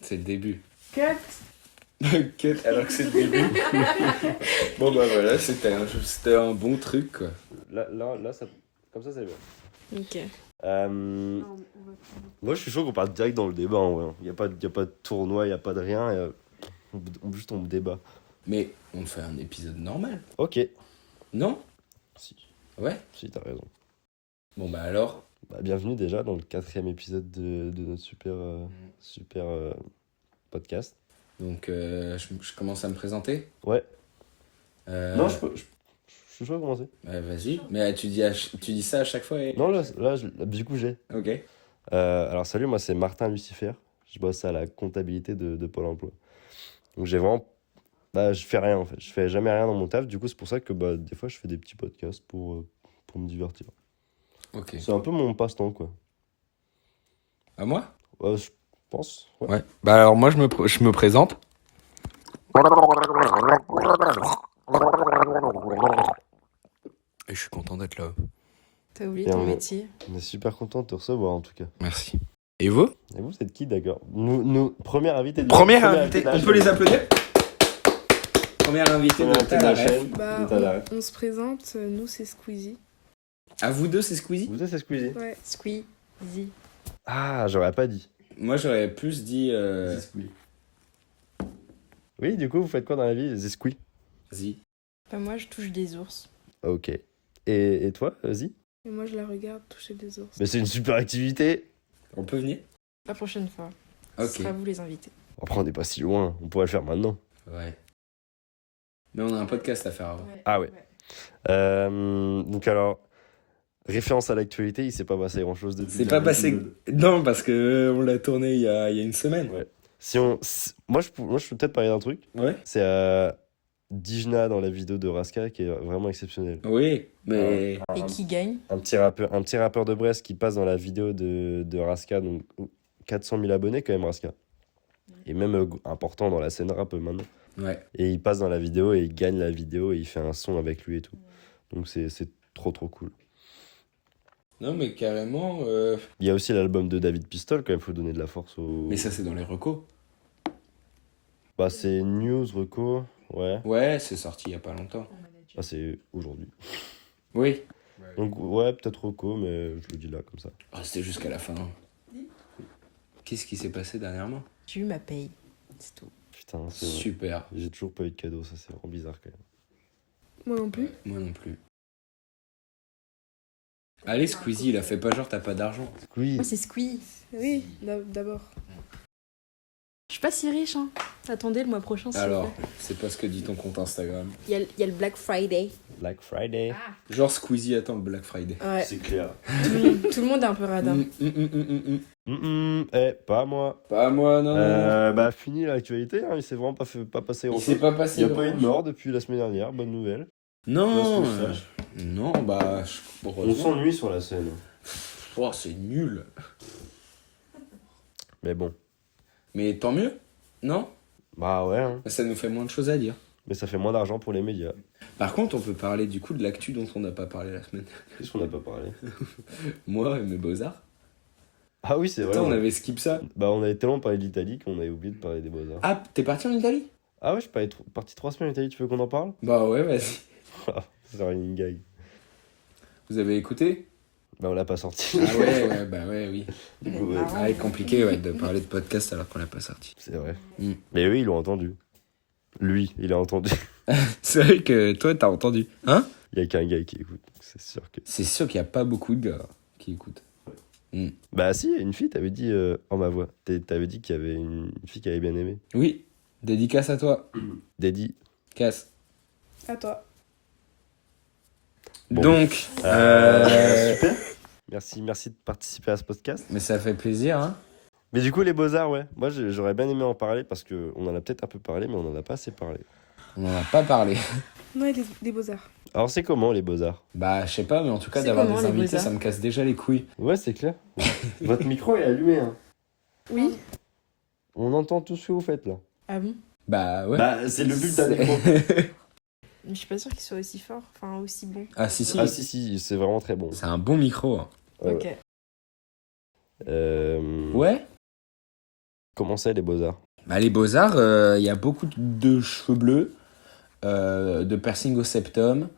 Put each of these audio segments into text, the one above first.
C'est le début. Cut. Cut, alors que c'est le début. Bon bah voilà, c'était un bon truc quoi. Là ça, comme ça c'est bien. Ok. Moi je suis chaud qu'on parte direct dans le débat en vrai. Y a pas de tournoi, y a pas de rien. Juste on débat. Mais on fait un épisode normal. Ok. Non? Si. Ouais? Si, t'as raison. Bon bah alors. Bah, bienvenue déjà dans le 4e épisode de notre super podcast. Donc je commence à me présenter. Ouais. Non, je suis chaud à commencer. Vas-y. Mais tu dis ça à chaque fois et... Non, là, du coup, j'ai. Ok. Alors, salut, moi, c'est Martin Lucifer. Je bosse à la comptabilité de Pôle emploi. Donc, j'ai vraiment. Bah, je fais rien, en fait. Je fais jamais rien dans mon taf. Du coup, c'est pour ça que des fois, je fais des petits podcasts pour me divertir. Ok. C'est un peu mon passe-temps, quoi. À moi? Je pense. Ouais. Bah alors moi je me présente. Et je suis content d'être là. T'as oublié Et ton métier. On est super content de te recevoir, en tout cas. Merci. Et vous? Et vous, c'est qui, d'accord? Nous, premier invité de Première invitée. On peut les applaudir? Première invitée de la Tadaref. chaîne. Bah, de Tadaref. on se présente, nous c'est Squeezie. À vous deux, c'est Squeezie? Vous deux, c'est Squeezie. Ouais. Squeezie. Ah, j'aurais pas dit. Moi j'aurais plus dit... Oui, du coup, vous faites quoi dans la vie, Zesqui? Zi. Bah, moi, je touche des ours. Ok. Et toi, Zi? Et moi je la regarde toucher des ours. Mais c'est une super activité. On peut venir? La prochaine fois. Ok. Ce sera vous les invités. Après, on n'est pas si loin. On pourrait le faire maintenant. Ouais. Mais on a un podcast à faire avant. Ah ouais. Donc alors, référence à l'actualité, il s'est pas passé grand-chose depuis. C'est pas passé... Non, parce que on l'a tourné il y a une semaine. Ouais. Moi, je peux peut-être parler d'un truc. Ouais. C'est Dijna dans la vidéo de Raska qui est vraiment exceptionnel. Oui, mais... Et qui gagne? Un petit rappeur de Brest qui passe dans la vidéo de Raska, donc 400 000 abonnés quand même, Raska. Et même important dans la scène rap maintenant. Ouais. Et il passe dans la vidéo et il gagne la vidéo et il fait un son avec lui et tout. Donc c'est trop cool. Non, mais carrément... Il y a aussi l'album de David Pistol, quand même, faut donner de la force au... Mais ça, c'est dans les recos. Bah c'est News, Reco, ouais. Ouais, c'est sorti il y a pas longtemps. Ah c'est aujourd'hui. Oui. Donc ouais, peut-être Reco, mais je le dis là, comme ça. Oh, c'était jusqu'à la fin. Qu'est-ce qui s'est passé dernièrement? J'ai eu ma paye. C'est tout. Putain, c'est vrai. Super. J'ai toujours pas eu de cadeau, ça c'est vraiment bizarre quand même. Moi non plus. Moi non plus. Allez, Squeezie, il a fait pas genre t'as pas d'argent. Oui. Moi, c'est Squee. Oui, d'abord. Je suis pas si riche, hein. Attendez, le mois prochain, s'il vous Alors, plaît. c'est pas ce que dit ton compte Instagram. Il y a le Black Friday. Black Friday. Genre Squeezie attend le Black Friday. Ouais. C'est clair. Tout le monde est un peu radin. Pas moi. Pas moi, non. Bah fini l'actualité, hein. Il s'est vraiment pas passé Il grand s'est chose. pas Il passé. n'y a pas eu de mort depuis la semaine dernière, bonne nouvelle. Non. Parce que je sache. Non, bah. On s'ennuie sur la scène. Oh, c'est nul. Mais bon. Mais tant mieux. Non? Bah ouais, hein. Ça nous fait moins de choses à dire. Mais ça fait moins d'argent pour les médias. Par contre, on peut parler du coup de l'actu dont on n'a pas parlé la semaine. Qu'est-ce qu'on n'a pas parlé? Moi et mes beaux-arts. Ah oui, c'est vrai. Putain, on avait skip ça. Bah on avait tellement parlé de l'Italie qu'on avait oublié de parler des Beaux-Arts. Ah, t'es parti en Italie? Ah ouais, je suis parti 3 semaines en Italie, tu veux qu'on en parle? Bah ouais, vas-y. C'est une gag. Vous avez écouté? Bah on l'a pas sorti. Ah ouais, bah ouais, oui. Du coup, ouais, Ah, c'est compliqué ouais, de parler de podcast alors qu'on l'a pas sorti. c'est vrai. Mm. Mais oui, ils l'ont entendu. Lui, il a entendu. C'est vrai que toi, t'as entendu. Hein? Il y a qu'un gars qui écoute, donc c'est sûr que... C'est sûr qu'il n'y a pas beaucoup de gars qui écoutent. Bah si, une fille t'avait dit en ma voix. T'avais dit qu'il y avait une fille qui avait bien aimé. Oui, dédicace à toi. Daddy. Casse. À toi. Bon. Donc, Super. Merci de participer à ce podcast. mais ça fait plaisir, hein. Mais du coup, les Beaux-Arts, ouais. Moi, j'aurais bien aimé en parler parce qu'on en a peut-être un peu parlé, mais on en a pas assez parlé. On n'en a pas parlé. Non, des beaux-arts. Alors, c'est comment, les Beaux-Arts? Bah, je sais pas, mais en tout cas, C'est d'avoir comment, des les invités, Beaux-Arts ça me casse déjà les couilles. Ouais, c'est clair. Votre micro est allumé, hein. Oui. On entend tout ce que vous faites, là. Ah bon? Bah, ouais. Bah, c'est le but d'un micro. Mais je suis pas sûre qu'il soit aussi fort, enfin aussi bon. Ah, si. Ah, si, c'est vraiment très bon. C'est un bon micro. Hein. Ouais, Ok. ouais. Ouais. Comment c'est les beaux-arts? Bah, les beaux-arts, il y a beaucoup de cheveux bleus, de piercing au septum,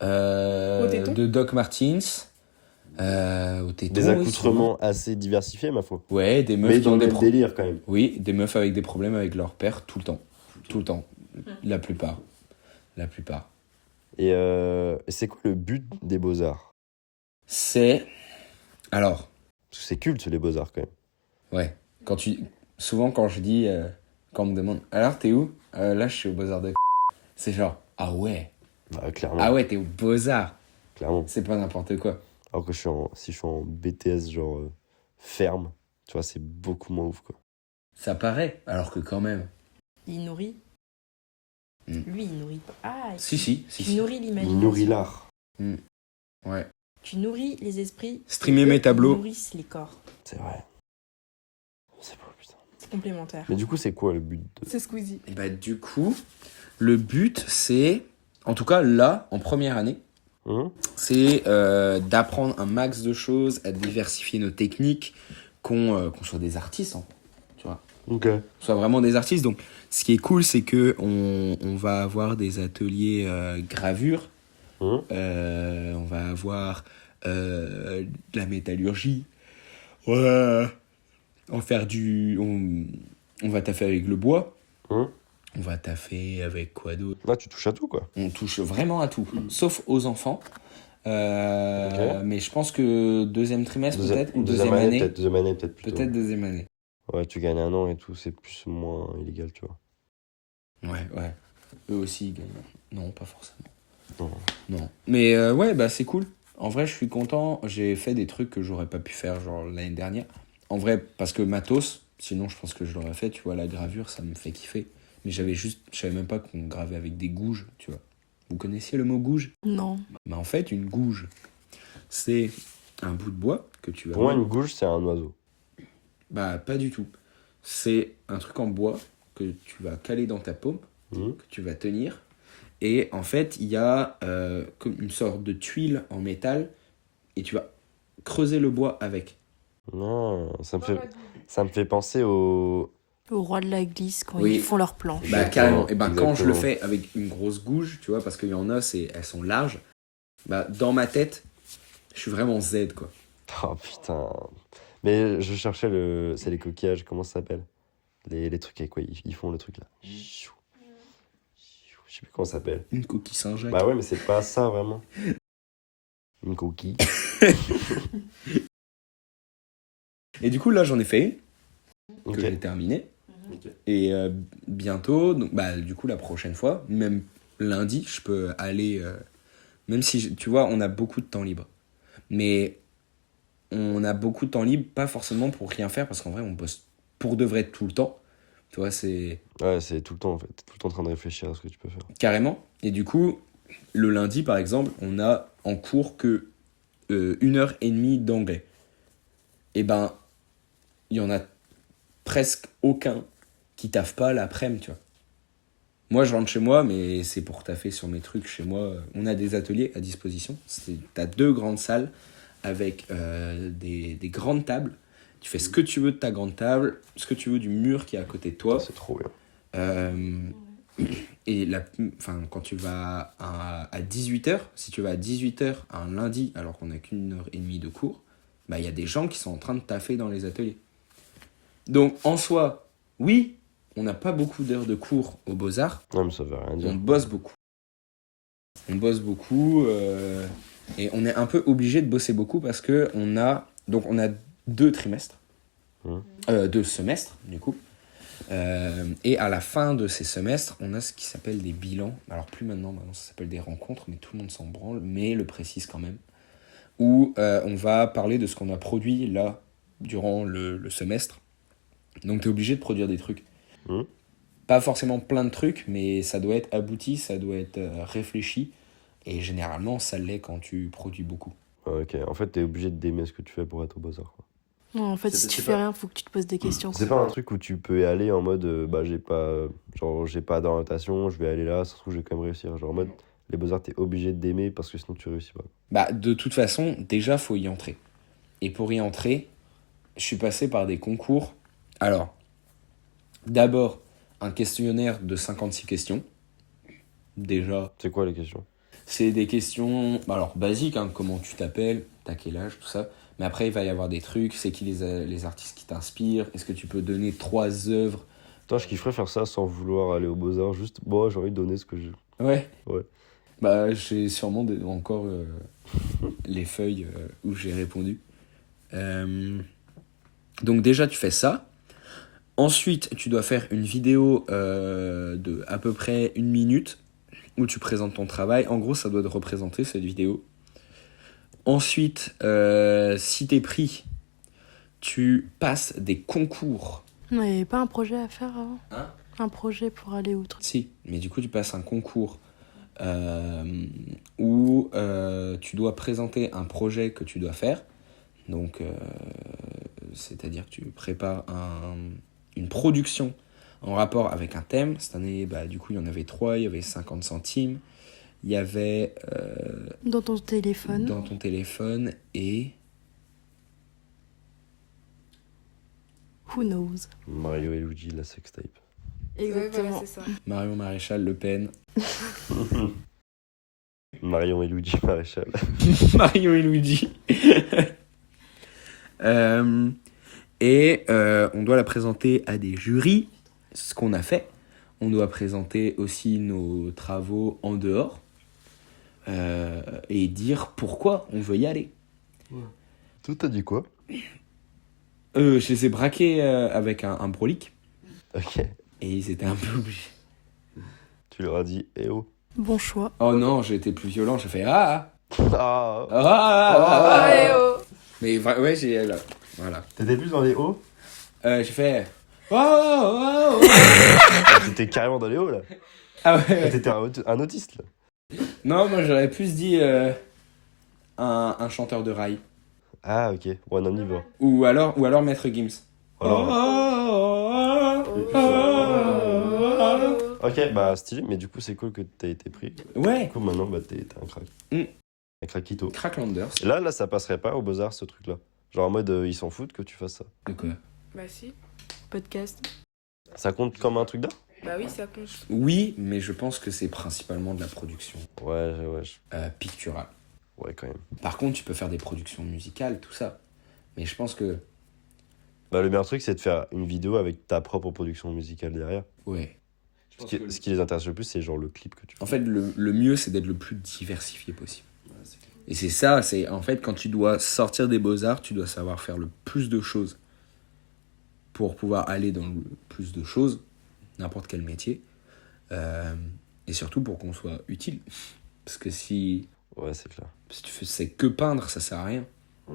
Au téton de Doc Martens, au téton. Des oui, accoutrements assez diversifiés, ma foi. sûrement. Ouais, des meufs Mais qui dans ont le des même problèmes. délire quand même. Oui, des meufs avec des problèmes avec leur père tout le temps. Tout le temps. La plupart. La plupart. Et c'est quoi le but des beaux-arts? C'est. Alors, Parce que c'est culte, les beaux-arts quand même. ouais. Souvent, quand je dis. Quand on me demande alors, t'es où? Là, je suis au Beaux-Arts de. C'est genre, ah ouais. Bah, clairement. Ah ouais, t'es au Beaux-Arts. Clairement. C'est pas n'importe quoi. Alors que si je suis en BTS, genre ferme, tu vois, c'est beaucoup moins ouf, quoi. Ça paraît, alors que quand même. Il nourrit. Mm. Lui, il nourrit pas. Ah, Si. tu nourris Il l'imagination. nourrit l'art. Ouais. Tu nourris les esprits. Streamer et eux, mes tableaux. Ils nourrissent les corps. C'est vrai. C'est beau, putain. C'est complémentaire. Mais du coup, c'est quoi le but de... C'est Squeezie. Et bah, du coup, le but, c'est. En tout cas, là, en première année, c'est d'apprendre un max de choses, à diversifier nos techniques, qu'on soit des artistes, hein, tu vois. Ok. Qu'on soit vraiment des artistes. Donc, ce qui est cool, c'est que on va avoir des ateliers gravure, on va avoir de la métallurgie, on va faire on va taffer avec le bois, on va taffer avec quoi d'autre? Là, tu touches à tout, quoi. On touche vraiment à tout, sauf aux enfants. Ok. Mais je pense que deuxième trimestre peut-être, ou deuxième année, peut-être deuxième année, peut-être plutôt. Peut-être deuxième année. Ouais, tu gagnes un an et tout, c'est plus ou moins illégal, tu vois. Ouais. Eux aussi, ils gagnent. Non, pas forcément. Non. Non. Mais ouais, bah c'est cool. En vrai, je suis content. J'ai fait des trucs que j'aurais pas pu faire, genre l'année dernière. En vrai, parce que matos, sinon je pense que je l'aurais fait, tu vois, la gravure, ça me fait kiffer. Mais je savais même pas qu'on gravait avec des gouges, tu vois. Vous connaissiez le mot gouge? Non. Bah en fait, une gouge, c'est un bout de bois que tu vas... Pour moi, une gouge, c'est un oiseau. Bah pas du tout. C'est un truc en bois que tu vas caler dans ta paume, que tu vas tenir. Et en fait, il y a comme une sorte de tuile en métal et tu vas creuser le bois avec. Non, ça me fait penser au... Au roi de la glisse, quand Oui. ils font leur planche. Bah carrément. Et ben quand je le Exactement. fais avec une grosse gouge, tu vois, parce qu'il y en a, elles sont larges, bah dans ma tête, je suis vraiment Z, quoi. Oh putain. Mais je cherchais c'est les coquillages, comment ça s'appelle? Les trucs avec quoi ils font le truc là. Je sais plus comment ça s'appelle. Une coquille Saint-Jacques. Bah ouais, mais c'est pas ça vraiment. Une coquille. Et du coup, là, j'en ai fait une que Ok. j'ai terminée. Ok. Et bientôt, donc, bah, du coup, la prochaine fois, même lundi, je peux aller. Même si, tu vois, on a beaucoup de temps libre. Mais on a beaucoup de temps libre, pas forcément pour rien faire, parce qu'en vrai, on bosse pour de vrai tout le temps. Tu vois, c'est Ouais, c'est tout le temps en fait. T'es tout le temps en train de réfléchir à ce que tu peux faire. carrément. Et du coup, le lundi, par exemple, on a en cours que 1 heure et demie d'anglais. Et ben, il y en a presque aucun qui taffe pas l'après-midi, tu vois. Moi, je rentre chez moi, mais c'est pour taffer sur mes trucs chez moi. On a des ateliers à disposition. T'as 2 grandes salles avec des grandes tables. Tu fais ce que tu veux de ta grande table, ce que tu veux du mur qui est à côté de toi. C'est trop bien. Et quand tu vas à 18h, si tu vas à 18h un lundi, alors qu'on n'a qu'1 heure et demie de cours, bah, y a des gens qui sont en train de taffer dans les ateliers. Donc, en soi, oui, on n'a pas beaucoup d'heures de cours aux Beaux-Arts, Non, mais ça veut rien dire. on bosse beaucoup. On bosse beaucoup et on est un peu obligé de bosser beaucoup parce que on a 2 trimestres, 2 semestres du coup. Et à la fin de ces semestres, on a ce qui s'appelle des bilans. Alors plus maintenant ça s'appelle des rencontres, mais tout le monde s'en branle, mais le précise quand même. Où on va parler de ce qu'on a produit là durant le semestre. Donc tu es obligé de produire des trucs. Pas forcément plein de trucs, mais ça doit être abouti, ça doit être réfléchi. Et généralement, ça l'est quand tu produis beaucoup. Ok, en fait, t'es obligé d'aimer ce que tu fais pour être au Beaux-Arts, quoi. Non, en fait, C'est- si tu c'est fais pas- rien, faut que tu te poses des questions. C'est pas un truc où tu peux y aller en mode bah j'ai pas d'orientation, je vais aller là, ça se trouve je vais quand même réussir. Genre en mode les Beaux-Arts t'es obligé d'aimer parce que sinon tu réussis pas. Bah, de toute façon, déjà, faut y entrer. Et pour y entrer, je suis passé par des concours. Alors, d'abord un questionnaire de 56 questions. Déjà, C'est quoi les questions? c'est des questions alors basiques, hein, comment tu t'appelles, t'as quel âge, tout ça. Mais après, il va y avoir des trucs, c'est qui les artistes qui t'inspirent, est-ce que tu peux donner 3 œuvres. Putain, je kifferais faire ça sans vouloir aller aux Beaux-Arts. Juste, bon, j'ai envie de donner ce que j'ai. Ouais. Ouais. Bah, j'ai sûrement encore les feuilles où j'ai répondu. Donc déjà, tu fais ça. Ensuite, tu dois faire une vidéo de à peu près 1 minute où tu présentes ton travail. En gros, ça doit te représenter cette vidéo. Ensuite, si t'es pris, tu passes des concours. Non, il n'y avait pas un projet à faire avant. Hein? Un projet pour aller outre. Si, mais du coup, tu passes un concours où tu dois présenter un projet que tu dois faire. Donc, c'est-à-dire que tu prépares une production en rapport avec un thème. Cette année, bah, du coup, il y en avait 3. Il y avait 50 centimes. Il y avait Dans ton téléphone. dans ton téléphone et... Who knows? Mario et Luigi, la sextape. Exactement. Ouais, voilà, c'est ça. Marion Maréchal Le Pen. Marion et Luigi Maréchal. Mario et Luigi. On doit la présenter à des jurys, ce qu'on a fait. On doit présenter aussi nos travaux en dehors et dire pourquoi on veut y aller. Tout t'as dit quoi? Je les ai braqués avec un brolic Ok. et ils étaient un peu obligés. Tu leur as dit, eh oh. Bon choix. Oh non, j'ai été plus violent, j'ai fait ah Ah. Ouais, oh. Mais ouais, j'ai là, voilà. T'étais plus dans les hauts? J'ai fait oh. T'étais carrément dans les hauts là. Ah ouais. T'étais un autiste là. Non, moi j'aurais plus dit un chanteur de rail. Ah ok, ouais, non, on y va. Ou alors Maître Gims. Alors, ok, bah stylé, mais du coup c'est cool que t'aies été pris. Ouais. Du coup maintenant bah t'es un crack. Mm. Un craquito. Cracklanders. Et là ça passerait pas aux Beaux-Arts ce truc là. Genre en mode ils s'en foutent que tu fasses ça. De quoi? Bah si. Podcast. Ça compte comme un truc d'art? Bah oui, ça compte. Oui, mais je pense que c'est principalement de la production Ouais, picturale. ouais quand même. Par contre, tu peux faire des productions musicales, tout ça. Mais je pense que... Bah le meilleur truc c'est de faire une vidéo avec ta propre production musicale derrière. Ouais. Ce qui les intéresse le plus c'est genre le clip que tu fais. En fait, le mieux, c'est d'être le plus diversifié possible. Et c'est ça, c'est en fait, quand tu dois sortir des beaux-arts, tu dois savoir faire le plus de choses pour pouvoir aller dans le plus de choses, n'importe quel métier. Et surtout pour qu'on soit utile. Parce que si Ouais c'est clair. tu fais que peindre, ça sert à rien. Mm.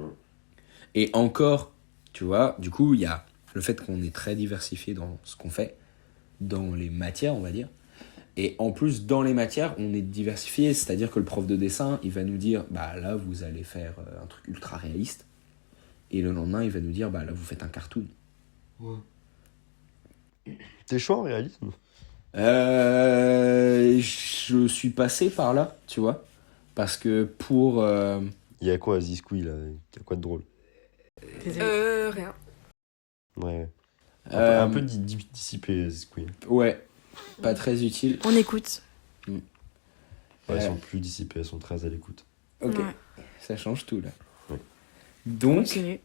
Et encore, tu vois, du coup, il y a le fait qu'on est très diversifié dans ce qu'on fait, dans les matières, on va dire. Et en plus, dans les matières, on est diversifié, c'est-à-dire que le prof de dessin, il va nous dire, bah là, vous allez faire un truc ultra réaliste. Et le lendemain, il va nous dire, bah là, vous faites un cartoon. T'es chaud en réalisme? Je suis passé par là, tu vois. Parce que pour... Il y a quoi à Zisquee là? Il y a quoi de drôle? Rien. Ouais. euh, Un peu dissipé Zisquee. ouais, pas très utile. On écoute. Ouais, elles sont plus dissipées, elles sont très à l'écoute. Ok, Ouais. ça change tout là. Ouais. Donc, Continue.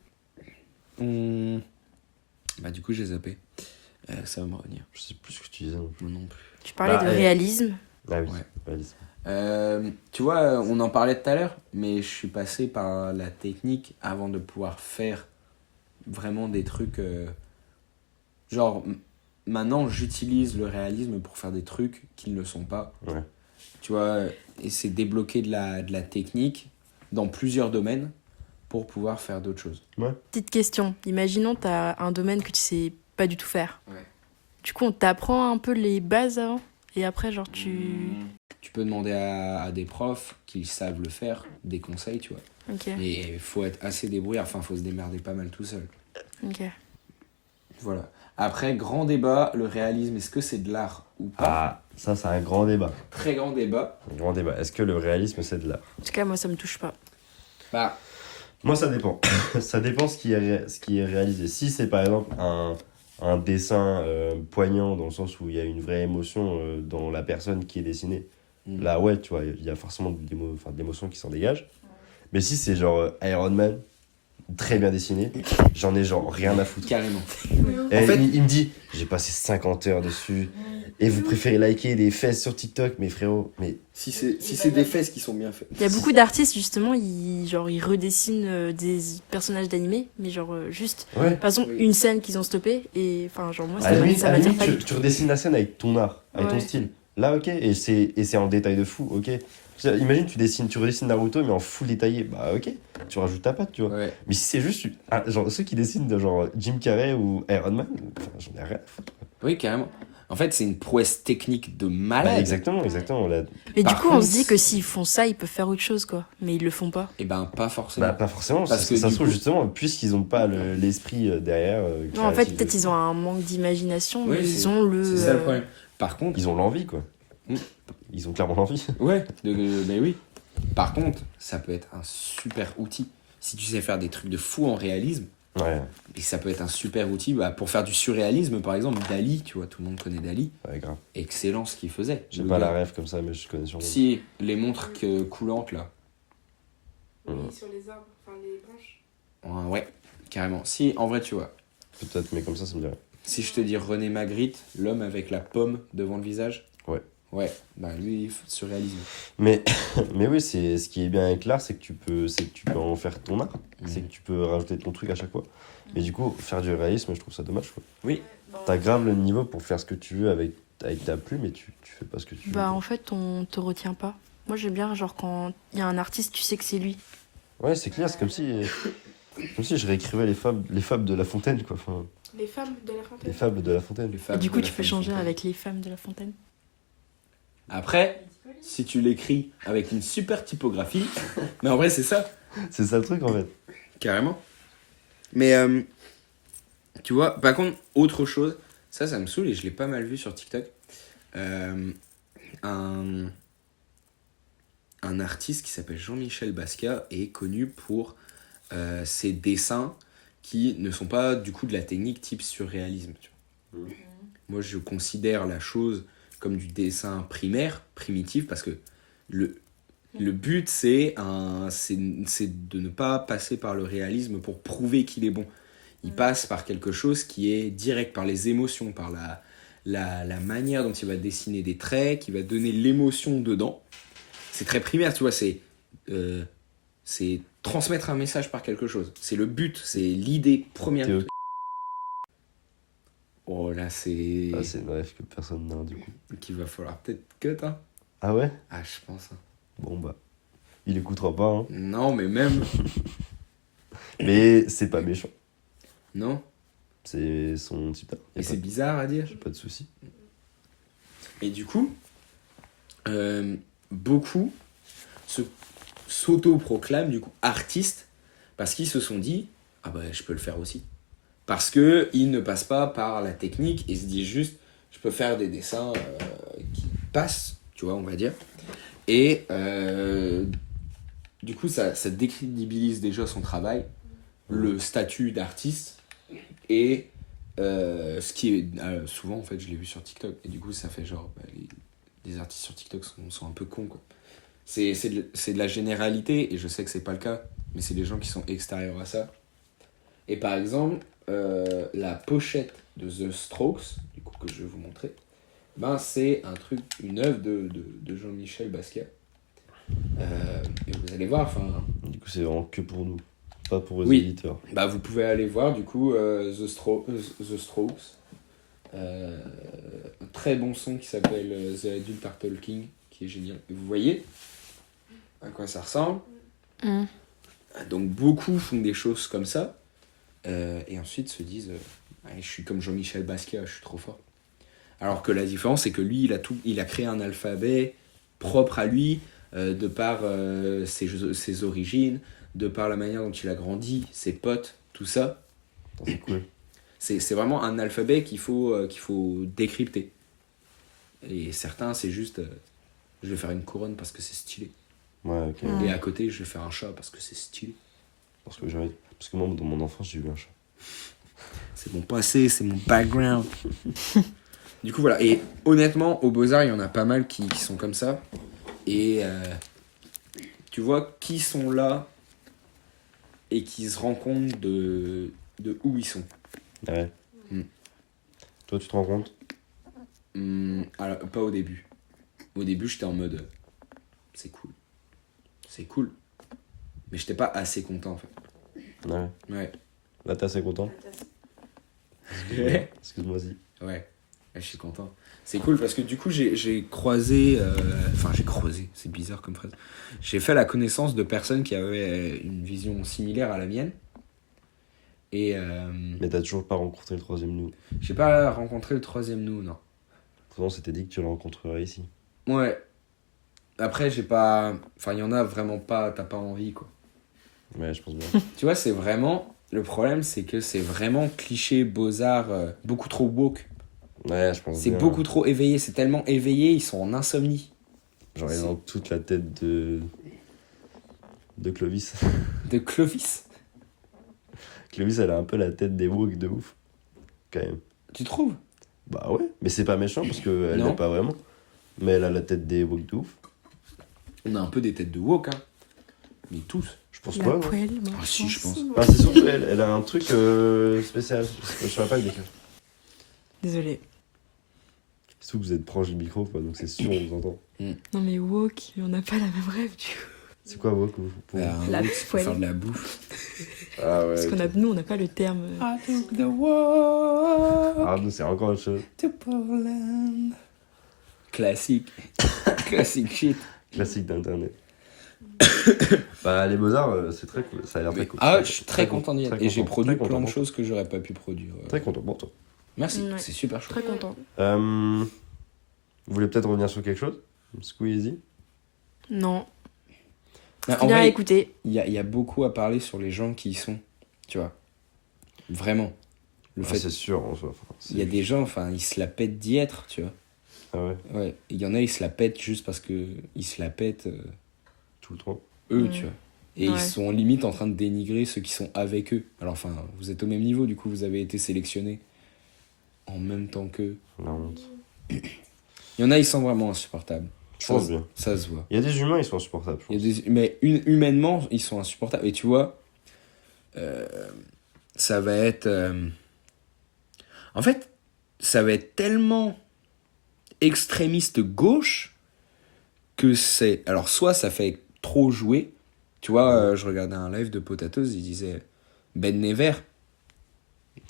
bah du coup j'ai zappé. Ça va me revenir. Je sais plus ce que tu disais non plus. Moi non plus. Tu parlais Bah, de réalisme. Ah oui, Ouais. réalisme. Tu vois, on en parlait tout à l'heure, mais je suis passé par la technique avant de pouvoir faire vraiment des trucs. Genre, maintenant j'utilise le réalisme pour faire des trucs qui ne le sont pas. Ouais. Tu vois, et c'est débloquer de la technique dans plusieurs domaines pour pouvoir faire d'autres choses. Petite question. Imaginons tu as un domaine que tu sais pas du tout faire. Ouais. Du coup, on t'apprend un peu les bases avant. Et après, genre, Tu peux demander à des profs qui savent le faire, des conseils, tu vois. Ok. Mais il faut être assez débrouillard, enfin, il faut se démerder pas mal tout seul. Ok. Voilà. Après, grand débat, le réalisme, est-ce que c'est de l'art ou pas? Ah, ça c'est un grand débat. Très grand débat. Un grand débat. Est-ce que le réalisme c'est de l'art? En tout cas, moi, ça me touche pas. Bah, Moi ça dépend. Ça dépend ce qui est réalisé. Si c'est par exemple un un dessin poignant dans le sens où il y a une vraie émotion dans la personne qui est dessinée, là ouais, tu vois, il y a forcément de l'émotion qui s'en dégage. Mais si c'est genre Iron Man, très bien dessiné, j'en ai genre rien à foutre. Carrément. Et En fait- il me dit, j'ai passé 50 heures dessus, et vous préférez liker des fesses sur TikTok, mais frérot, mais Si c'est des fesses qui sont bien faites. Il y a beaucoup d'artistes, justement, ils redessinent des personnages d'animé, mais genre juste. ouais. Par exemple, Oui. une scène qu'ils ont stoppée, et enfin, genre, moi, À ça la m'a- limite, ça à la m'attire limite, pas du tu tout. redessines la scène avec ton art, avec ton Ouais. style. Là, ok, et c'est en détail de fou, ok. Imagine, tu redessines Naruto, mais en full détaillé, bah ok, tu rajoutes ta patte, tu vois. Ouais. Mais si c'est juste genre ceux qui dessinent de genre Jim Carrey ou Iron Man, enfin, j'en ai rien à foutre. Oui, carrément. En fait, c'est une prouesse technique de Bah, malade. exactement. Là, Mais Par du coup, on contre, se dit que s'ils font ça, ils peuvent faire autre chose, quoi. Mais ils le font pas. Et ben, pas forcément. bah, pas forcément, Parce que ça du se trouve coup- justement, puisqu'ils ont pas l'esprit derrière. Non, en fait, créatif peut-être ils ont un manque d'imagination, Oui, mais c'est- ils ont le. C'est ça le problème. Par contre, Ils ont l'envie, quoi. Mm. Ils ont clairement l'envie. ouais, mais oui. Par contre, ça peut être un super outil. Si tu sais faire des trucs de fou en réalisme, Ouais, et ça peut être un super outil pour faire du surréalisme, par exemple. Dali, tu vois, tout le monde connaît Dali. ouais, grave. Excellent ce qu'il faisait. J'ai Le pas gars. la rêve comme ça, mais je connais sûrement. Si, les montres coulantes, là. Oui, sur les arbres, enfin les branches. Ouais, carrément. Si, en vrai, tu vois. Peut-être, mais comme ça me dirait. Si je te dis René Magritte, l'homme avec la pomme devant le visage. Ouais. Ouais, bah lui, surréalisme. Mais, mais oui, ce qui est bien avec l'art, c'est que tu peux en faire ton art. C'est que tu peux rajouter ton truc à chaque fois. Mais du coup, faire du réalisme, je trouve ça dommage, quoi. Oui. T'as grave le niveau pour faire ce que tu veux avec ta plume, mais tu fais pas ce que tu veux. Bah, quoi. en fait, on te retient pas. Moi, j'aime bien, genre, quand il y a un artiste, tu sais que c'est lui. Ouais, c'est clair, c'est comme si je réécrivais les fables de La Fontaine, quoi. Enfin, Les femmes de la fontaine. les fables de La Fontaine. Les Et fables du de coup, la tu peux femme changer fontaine. avec les femmes de la fontaine. Après, si tu l'écris avec une super typographie, mais en vrai, c'est ça, C'est ça le truc, en fait. carrément. Mais, tu vois, par contre, autre chose, ça me saoule et je l'ai pas mal vu sur TikTok. Un artiste qui s'appelle Jean-Michel Basquiat est connu pour ses dessins qui ne sont pas du coup de la technique type surréalisme. Tu vois. Moi, je considère la chose comme du dessin primaire, primitif, parce que le but, c'est de ne pas passer par le réalisme pour prouver qu'il est bon. Il passe par quelque chose qui est direct, par les émotions, par la manière dont il va dessiner des traits, qui va donner l'émotion dedans. C'est très primaire, tu vois, c'est transmettre un message par quelque chose. C'est le but, c'est l'idée première. Théo. Oh là, c'est Ah, c'est une rêve que personne n'a, du coup. qu'il va falloir peut-être cut, hein. Ah ouais? Ah, je pense. Hein. Bon, bah. Il écoutera pas, hein. Non, mais même. Mais c'est pas méchant. Non. C'est son type d'art. Et c'est bizarre à dire. J'ai pas de soucis. Et du coup, beaucoup s'auto-proclament du coup artistes parce qu'ils se sont dit ah bah je peux le faire aussi. Parce qu'ils ne passent pas par la technique et se disent juste je peux faire des dessins qui passent, tu vois, on va dire. Et du coup, ça décrédibilise déjà son travail, le statut d'artiste et ce qui est souvent en fait je l'ai vu sur TikTok et du coup ça fait genre les artistes sur TikTok sont un peu cons quoi. C'est de la généralité et je sais que c'est pas le cas mais c'est des gens qui sont extérieurs à ça et par exemple la pochette de The Strokes du coup que je vais vous montrer ben c'est une œuvre de Jean-Michel Basquiat et vous allez voir enfin Du coup, c'est vraiment que pour nous. Pas pour les Oui. éditeurs. bah, vous pouvez aller voir du coup The Strokes. Un très bon son qui s'appelle The Adult Are Talking, qui est génial. Et vous voyez à quoi ça ressemble. Mm. Donc beaucoup font des choses comme ça et ensuite se disent ouais, je suis comme Jean-Michel Basquiat, je suis trop fort. Alors que la différence c'est que lui il a créé un alphabet propre à lui de par ses origines, de par la manière dont il a grandi, ses potes, tout ça. Attends, c'est cool. C'est vraiment un alphabet qu'il faut décrypter. Et certains, c'est juste, je vais faire une couronne parce que c'est stylé. Ouais, ok. Mm. Et à côté, je vais faire un chat parce que c'est stylé. Parce que moi, dans mon enfance, j'ai eu un chat. C'est mon passé, c'est mon background. Du coup, voilà. Et honnêtement, aux Beaux-Arts, il y en a pas mal qui sont comme ça. Et tu vois, qui sont là et qui se rendent compte de où ils sont. Ouais. Mm. Toi, tu te rends compte? Alors, pas au début. Au début, j'étais en mode c'est cool. C'est cool. Mais j'étais pas assez content en fait. Ouais. Ouais. Là, t'es assez content? Ouais. Excuse-moi, si. Ouais, je suis content. C'est cool parce que du coup, j'ai croisé. Enfin, j'ai croisé, c'est bizarre comme phrase. J'ai fait la connaissance de personnes qui avaient une vision similaire à la mienne. Et Mais t'as toujours pas rencontré le troisième nous. j'ai pas rencontré le troisième nous, non. Pourtant, c'était dit que tu le rencontrerais ici. Ouais. Après, j'ai pas. Enfin, il y en a vraiment pas, t'as pas envie quoi. Ouais, je pense bien. Tu vois, c'est vraiment. Le problème, c'est que c'est vraiment cliché, beaux-arts, beaucoup trop woke. Ouais, je pense C'est bien. beaucoup trop éveillé, c'est tellement éveillé, ils sont en insomnie. Genre, ils ont toute la tête de Clovis. De Clovis. Clovis, elle a un peu la tête des woke de ouf. Quand même. Tu trouves? Bah ouais, mais c'est pas méchant parce qu'elle Non. l'est pas vraiment. Mais elle a la tête des woke de ouf. On a un peu des têtes de woke, hein. Mais tous. Je pense La pas. Non. poêle, Ah si, je pense. Enfin, c'est surtout elle. Elle a un truc spécial. Je saurais pas le décrire. Désolée. Surtout que vous êtes proche du micro, quoi, donc c'est sûr, on vous entend. Non mais woke, on n'a pas la même rêve du coup. C'est quoi woke pour vous? Un La woke, c'est pour poêle. faire de la bouffe. Ah ouais. Parce qu'on a, nous, on n'a pas le terme. I took the walk Ah, nous, c'est encore autre chose. to Poland. Classique. Classique shit. Classique d'internet. Bah, les Beaux-Arts, c'est très cool. Ça a l'air très cool. Ah, je suis très content d'y très être. Et j'ai content, produit très plein de content. choses que j'aurais pas pu produire. Très content pour toi. Merci, Ouais. c'est super chouette. Très content. Vous voulez peut-être revenir sur quelque chose? Squeezie? Non. Mais C'est en bien à vrai, écouter. il y a beaucoup à parler sur les gens qui y sont. Tu vois. Vraiment. Le Ah, fait. c'est sûr, en soi. Enfin, Il y a des gens, enfin, ils se la pètent d'y être, tu vois. Ah ouais, Ouais. Il y en a, ils se la pètent juste parce que ils se la pètent tout le temps. eux, Mm. tu vois. Et Ouais. ils sont limite en train de dénigrer ceux qui sont avec eux. Alors, enfin, vous êtes au même niveau, du coup, vous avez été sélectionnés en même temps qu'eux. La honte. Il y en a, ils sont vraiment insupportables. Je pense bien. Ça se voit. Il y a des humains, ils sont insupportables, je pense. Il y a mais humainement, ils sont insupportables. Et tu vois, ça va être... En fait, ça va être tellement extrémiste gauche que c'est... Alors, soit ça fait trop jouer. Tu vois, je regardais un live de Potatoes, il disait Ben Never.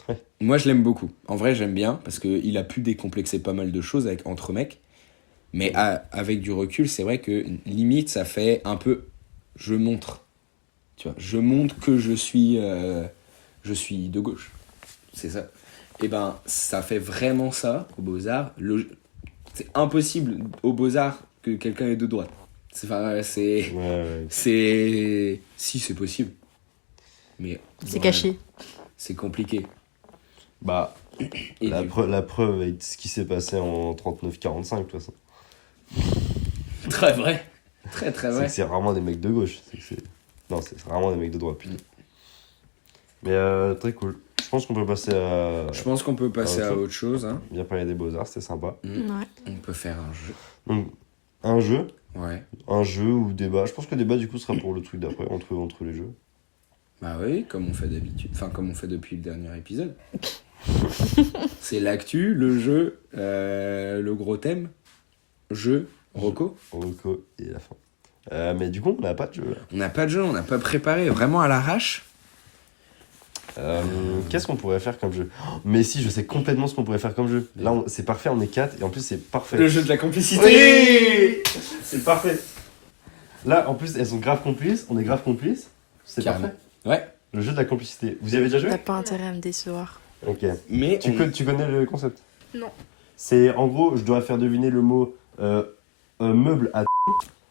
Ouais. Moi, je l'aime beaucoup. En vrai, j'aime bien parce qu'il a pu décomplexer pas mal de choses entre mecs. Mais avec du recul, c'est vrai que limite, ça fait un peu... Je montre. Tu vois, je montre que je suis de gauche. C'est ça. Et ben, ça fait vraiment ça aux Beaux-Arts. C'est impossible aux Beaux-Arts que quelqu'un est de droite. C'est... Ouais. Si, c'est possible. Mais... C'est ouais, caché. C'est compliqué. Bah, Et la preuve avec ce qui s'est passé en 39-45, de toute façon. Très vrai. Très, très C'est vrai. que c'est rarement des mecs de gauche. Non, c'est vraiment des mecs de droite, putain. Mais très cool. Je pense qu'on peut passer à... Je pense qu'on peut passer à autre chose. Hein. Bien parler des Beaux-Arts, c'était sympa. Ouais. On peut faire un jeu. Donc, Ouais. un jeu ou débat. Je pense que débat, du coup, sera pour le truc d'après, entre les jeux. Bah oui, comme on fait d'habitude. Enfin, comme on fait depuis le dernier épisode. C'est l'actu, le jeu, le gros thème. Jeu, Rocco. Rocco et la fin. Mais du coup, on n'a pas de jeu. Là. On n'a pas de jeu, on n'a pas préparé, vraiment à l'arrache. Qu'est-ce qu'on pourrait faire comme jeu? Oh, mais si, je sais complètement ce qu'on pourrait faire comme jeu. Là, c'est parfait, on est 4 et en plus, c'est parfait. Le jeu de la complicité. Oui, c'est parfait. Là, en plus, elles sont grave complices. On est grave complices. C'est Carrément. parfait. Ouais, Le jeu de la complicité. Vous y avez déjà joué? T'as pas intérêt à me décevoir. Ok. mais Tu connais le concept? Non. C'est en gros, je dois faire deviner le mot meuble à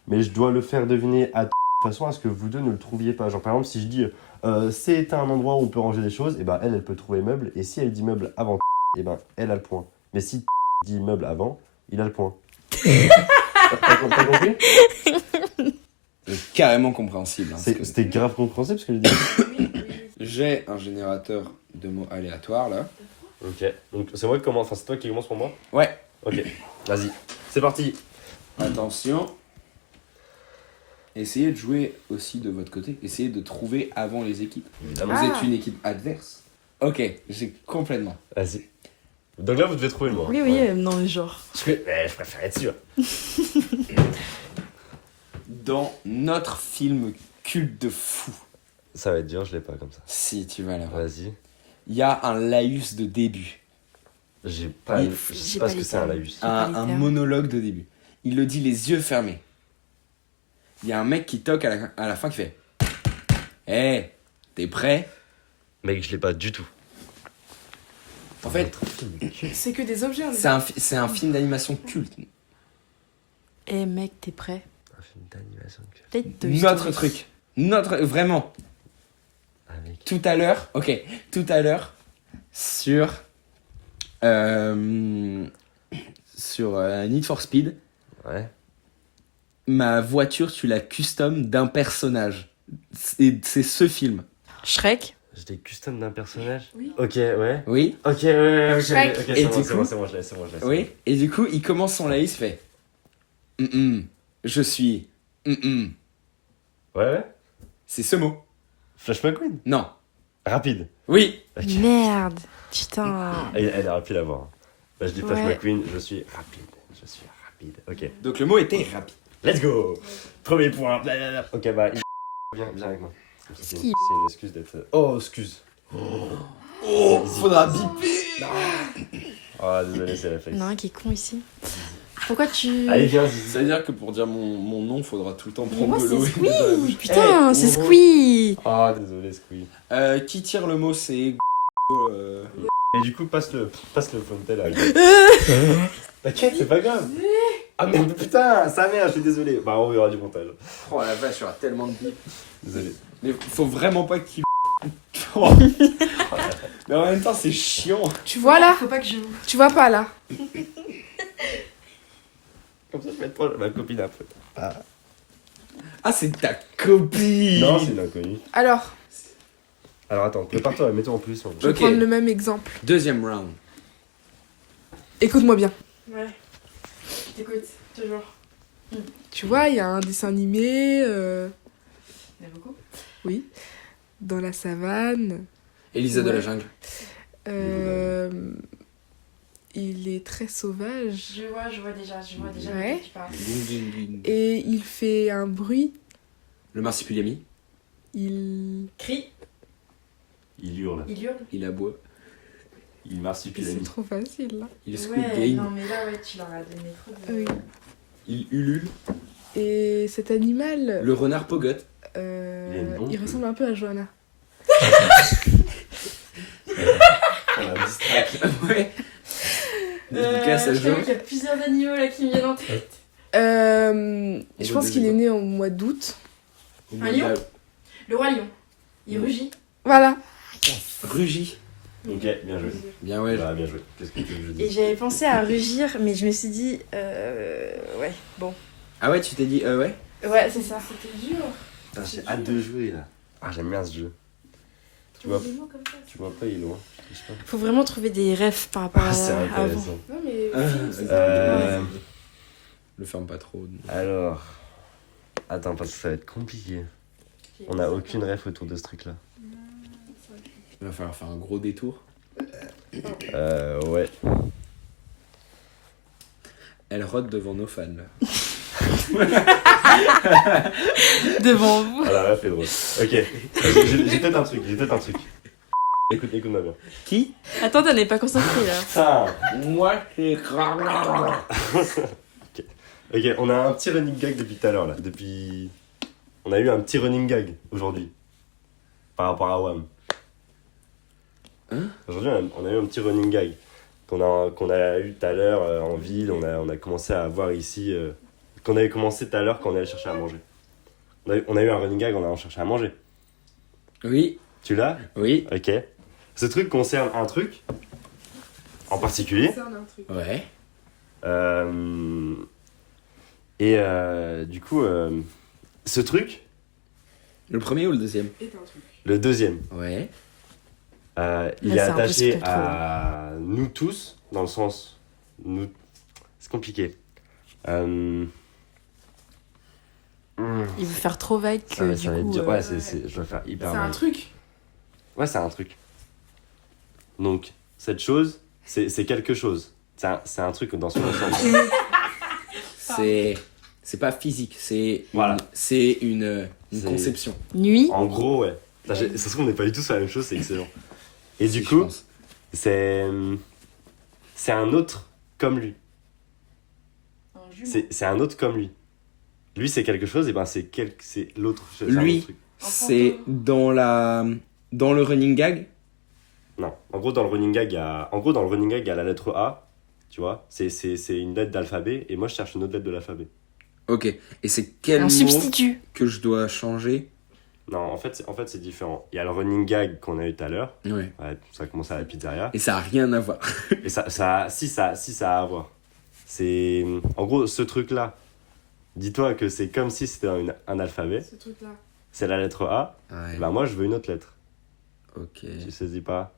mais je dois le faire deviner à de façon à ce que vous deux ne le trouviez pas. Genre par exemple, si je dis c'est un endroit où on peut ranger des choses, et ben elle peut trouver meuble, et si elle dit meuble avant, et ben elle a le point. Mais si dit meuble avant, il a le point. T'as compris? c'est carrément compréhensible. Hein, ce que- C'était grave compréhensible ce que j'ai dit. J'ai un générateur 2 mots aléatoires là. Ok. Donc c'est moi qui commence. Enfin, c'est toi qui commence pour moi. Ouais. Ok. Vas-y. C'est parti. Attention. Essayez de jouer aussi de votre côté. Essayez de trouver avant les équipes. Évidemment. Vous êtes une équipe adverse. Ok, j'ai complètement. Vas-y. Donc là, vous devez trouver le mot. Oui, oui, non, mais genre. Je préfère être sûr. Dans notre film culte de fou, Ça va être dur, je l'ai pas comme ça. si tu vas l'avoir, Vas-y. il y a un laïus de début. J'ai pas. Oui, Je j'ai sais pas pas ce que les c'est un termes. laïus. pas les Un termes. monologue de début. Il le dit les yeux fermés. Il y a un mec qui toque à la fin qui fait Hé, t'es prêt? Mec, je l'ai pas du tout. En fait, C'est que des objets, on est c'est un film d'animation culte. Eh mec, t'es prêt? Un film d'animation que. Peut-être Toy Notre Story. truc. Vraiment. Avec. Tout à l'heure, sur Need for Speed, Ouais. ma voiture, tu la custom d'un personnage. C'est ce film. Shrek? J'ai des customs d'un personnage. Oui. Ok, ouais. Oui. Ok, ouais, ok. Shrek. Ok, Et c'est du bon, c'est coup- bon, c'est bon, je l'ai, c'est bon, je l'ai. Oui. Et du coup, il commence son laïs, il fait je suis. Ouais, ouais. C'est ce mot. Flash McQueen. Non. Rapide. Oui. Ok. Merde. Putain. Elle est rapide à voir. Bah, je dis Flash Ouais. McQueen, je suis rapide. Je suis rapide. Ok. Donc le mot était rapide. Let's go. Premier point. Blablabla. Ok, bah, viens avec moi. Comme ça, Qui- c'est une excuse d'être. Oh, excuse. Oh, faudra biper. Ah, désolé, c'est réflexe. Il y en a un qui est con ici. Pourquoi tu. Allez, viens, Zizi. Ça veut dire que pour dire mon nom, faudra tout le temps Mais prendre moi, de c'est l'eau. Squee. Putain, Hey, c'est oh. Squee. Ah, désolé, Squee. Qui tire le mot, c'est. Et du coup, passe le fontel là. T'inquiète, c'est pas grave. Ah, mais putain, sa mère, je suis désolé. Bah, on verra du montage. Oh la vache, il y aura tellement de bip. Désolé. Mais faut vraiment pas qu'il. Oh. Mais en même temps, c'est chiant. Tu vois là? Faut pas que je. Tu vois pas là? Comme ça, je vais être proche de ma copine après. Ah, c'est ta copine. Non, c'est une inconnue. Alors, Alors attends, prépare-toi, mets-toi en plus. je vais Ok. prendre le même exemple. Deuxième round. Écoute-moi bien. Ouais. Je t'écoute, toujours. Tu vois, il y a un dessin animé Il y en a beaucoup. dans la savane. Elisa de la Ouais. jungle. Euh, il est très sauvage Je vois déjà Ouais. de quoi tu parles. et il fait un bruit. Le marsupilami, Il. Crie, Il hurle, il hurle. il aboie. il C'est marsupilami. trop facile là. Il Squid Ouais, Game. non mais là ouais, tu leur as donné trop de... Oui. Il ulule. Et cet animal, Le renard Pogot. Il a une bombe. il ressemble un peu à Johanna. On a distrait. Ouais. Dédicace à je t'avoue Jo. qu'il y a plusieurs animaux là qui me viennent en tête. Je pense qu'il est né au mois d'août. Un lion. Le roi lion. Il rugit. Voilà. Rugit. Ok, bien joué. Bien ouais. Bah, bien joué. Qu'est-ce que tu veux que je Et dise? j'avais pensé à rugir, mais je me suis dit... ouais, bon. Ah ouais, tu t'es dit ouais. Ouais, c'est ça. C'était dur. Putain, j'ai hâte de jouer là. Ah, j'aime bien ce jeu. Tu vois, tu vois pas, il est loin. Je sais pas. Faut vraiment trouver des refs par rapport Ah, c'est à avant. intéressant. Non mais. Ah, film, c'est Euh, Le ferme pas trop. alors. Attends, parce que ça va être compliqué. On a aucune ref autour de ce truc là. Il va falloir faire un gros détour. Ouais. Elle rôde devant nos fans là. Devant vous. Ah, la ref est drôle. Ok. J'ai peut-être un truc, Écoute-moi bien. Qui? Attends, t'en es pas concentré là. Putain. Moi, c'est. Ok, on a un petit running gag depuis tout à l'heure là. On a eu un petit running gag aujourd'hui. Par rapport à WAM. Hein? Aujourd'hui, on a eu un petit running gag qu'on a eu tout à l'heure en ville. On a commencé à avoir ici. Qu'on avait commencé tout à l'heure quand on allait chercher à manger. On a eu un running gag, on a cherché à manger. Oui, Tu l'as? oui. Ok. Ce truc concerne un truc en particulier. C'est un truc. Ouais. Du coup, ce truc, Le premier ou le deuxième? Et un truc. le deuxième, Ouais. Il Là, est c'est attaché impossible à nous tous, dans le sens... Nous... C'est compliqué. Il veut faire trop vague que ça va du être coup. dur. Ouais, je dois faire hyper C'est un vague. truc. Ouais, c'est un truc. Donc, cette chose, c'est quelque chose. C'est un truc dans son ensemble. C'est pas physique, c'est Voilà. une C'est- conception. Nuit. En gros, ouais. Ça se trouve, on n'est pas du tout sur la même chose, c'est excellent. Et du Si, je coup, pense. c'est un autre comme lui. C'est un autre comme lui. Lui, c'est quelque chose, et ben c'est l'autre. C'est un Lui, autre truc. c'est dans le running gag. Non. En gros, dans le running gag, il y a la lettre A, tu vois. C'est une lettre d'alphabet, et moi, je cherche une autre lettre de l'alphabet. Ok. Et c'est quel Un mot substitut. que je dois changer? Non, en fait, c'est différent. Il y a le running gag qu'on a eu tout à l'heure. Ouais. Ouais, ça a commencé à la pizzeria. Et ça a rien à voir. Et ça a à voir. C'est... En gros, ce truc-là, dis-toi que c'est comme si c'était un alphabet. Ce truc-là. C'est la lettre A. Ouais. Bah moi, je veux une autre lettre. Ok. Tu saisis pas?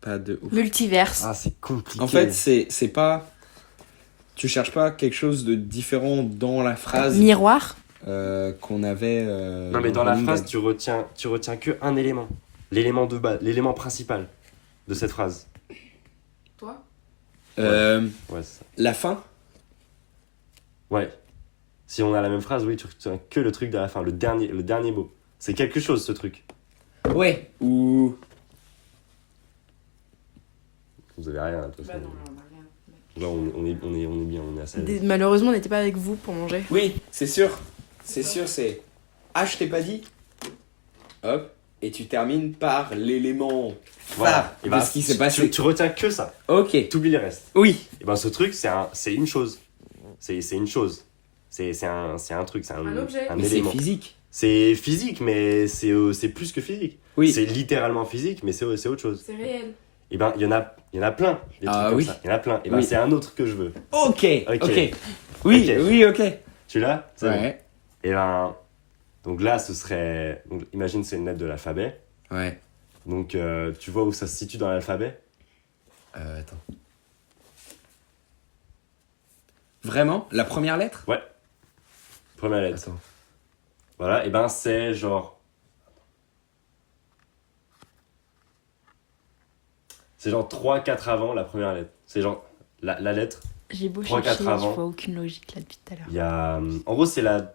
Pas de ouf. Multiverse. Ah, c'est compliqué. En fait, c'est pas. Tu cherches pas quelque chose de différent dans la phrase Miroir. qu'on avait. Non, mais dans la running phrase, gag. tu retiens que un élément. L'élément de base, l'élément principal de cette phrase. Toi. Ouais, c'est ça. La fin. Ouais. Si on a la même phrase, oui, tu retiens que le truc de la fin, le dernier mot. C'est quelque chose, ce truc. Ouais. Ou. Vous avez rien, de toute Bah façon. non, on a rien. Là, on est bien, on est assez à l'aise. Malheureusement, on n'était pas avec vous pour manger. Oui, c'est sûr. C'est sûr, c'est. Ah, je t'ai pas dit. Hop. Et tu termines par l'élément phare Et de ben, ce qui s'est passé. tu retiens que ça. Ok. T'oublies les restes. Oui. Et ben ce truc, c'est une chose. C'est une chose. C'est un truc, c'est Un objet. un Mais c'est élément. physique. C'est physique, mais c'est plus que physique. Oui. C'est littéralement physique, mais c'est autre chose. C'est réel. Et ben il y en a plein. Des Ah trucs comme oui. ça. Il y en a plein. Et ben Oui. c'est un autre que je veux. Ok. Ok. Ok. Oui, Ok. oui, ok. Tu l'as? C'est bon. Ouais. Et ben donc là ce serait, donc, imagine c'est une lettre de l'alphabet. Ouais. Donc tu vois où ça se situe dans l'alphabet? Attends. Vraiment? La première lettre? Première lettre. Attends. Voilà, et ben c'est genre. C'est genre 3-4 avant la première lettre. C'est genre la lettre. J'ai beau 3-4 chercher, je avant. vois aucune logique là depuis tout à l'heure. Il y a. En gros, c'est la.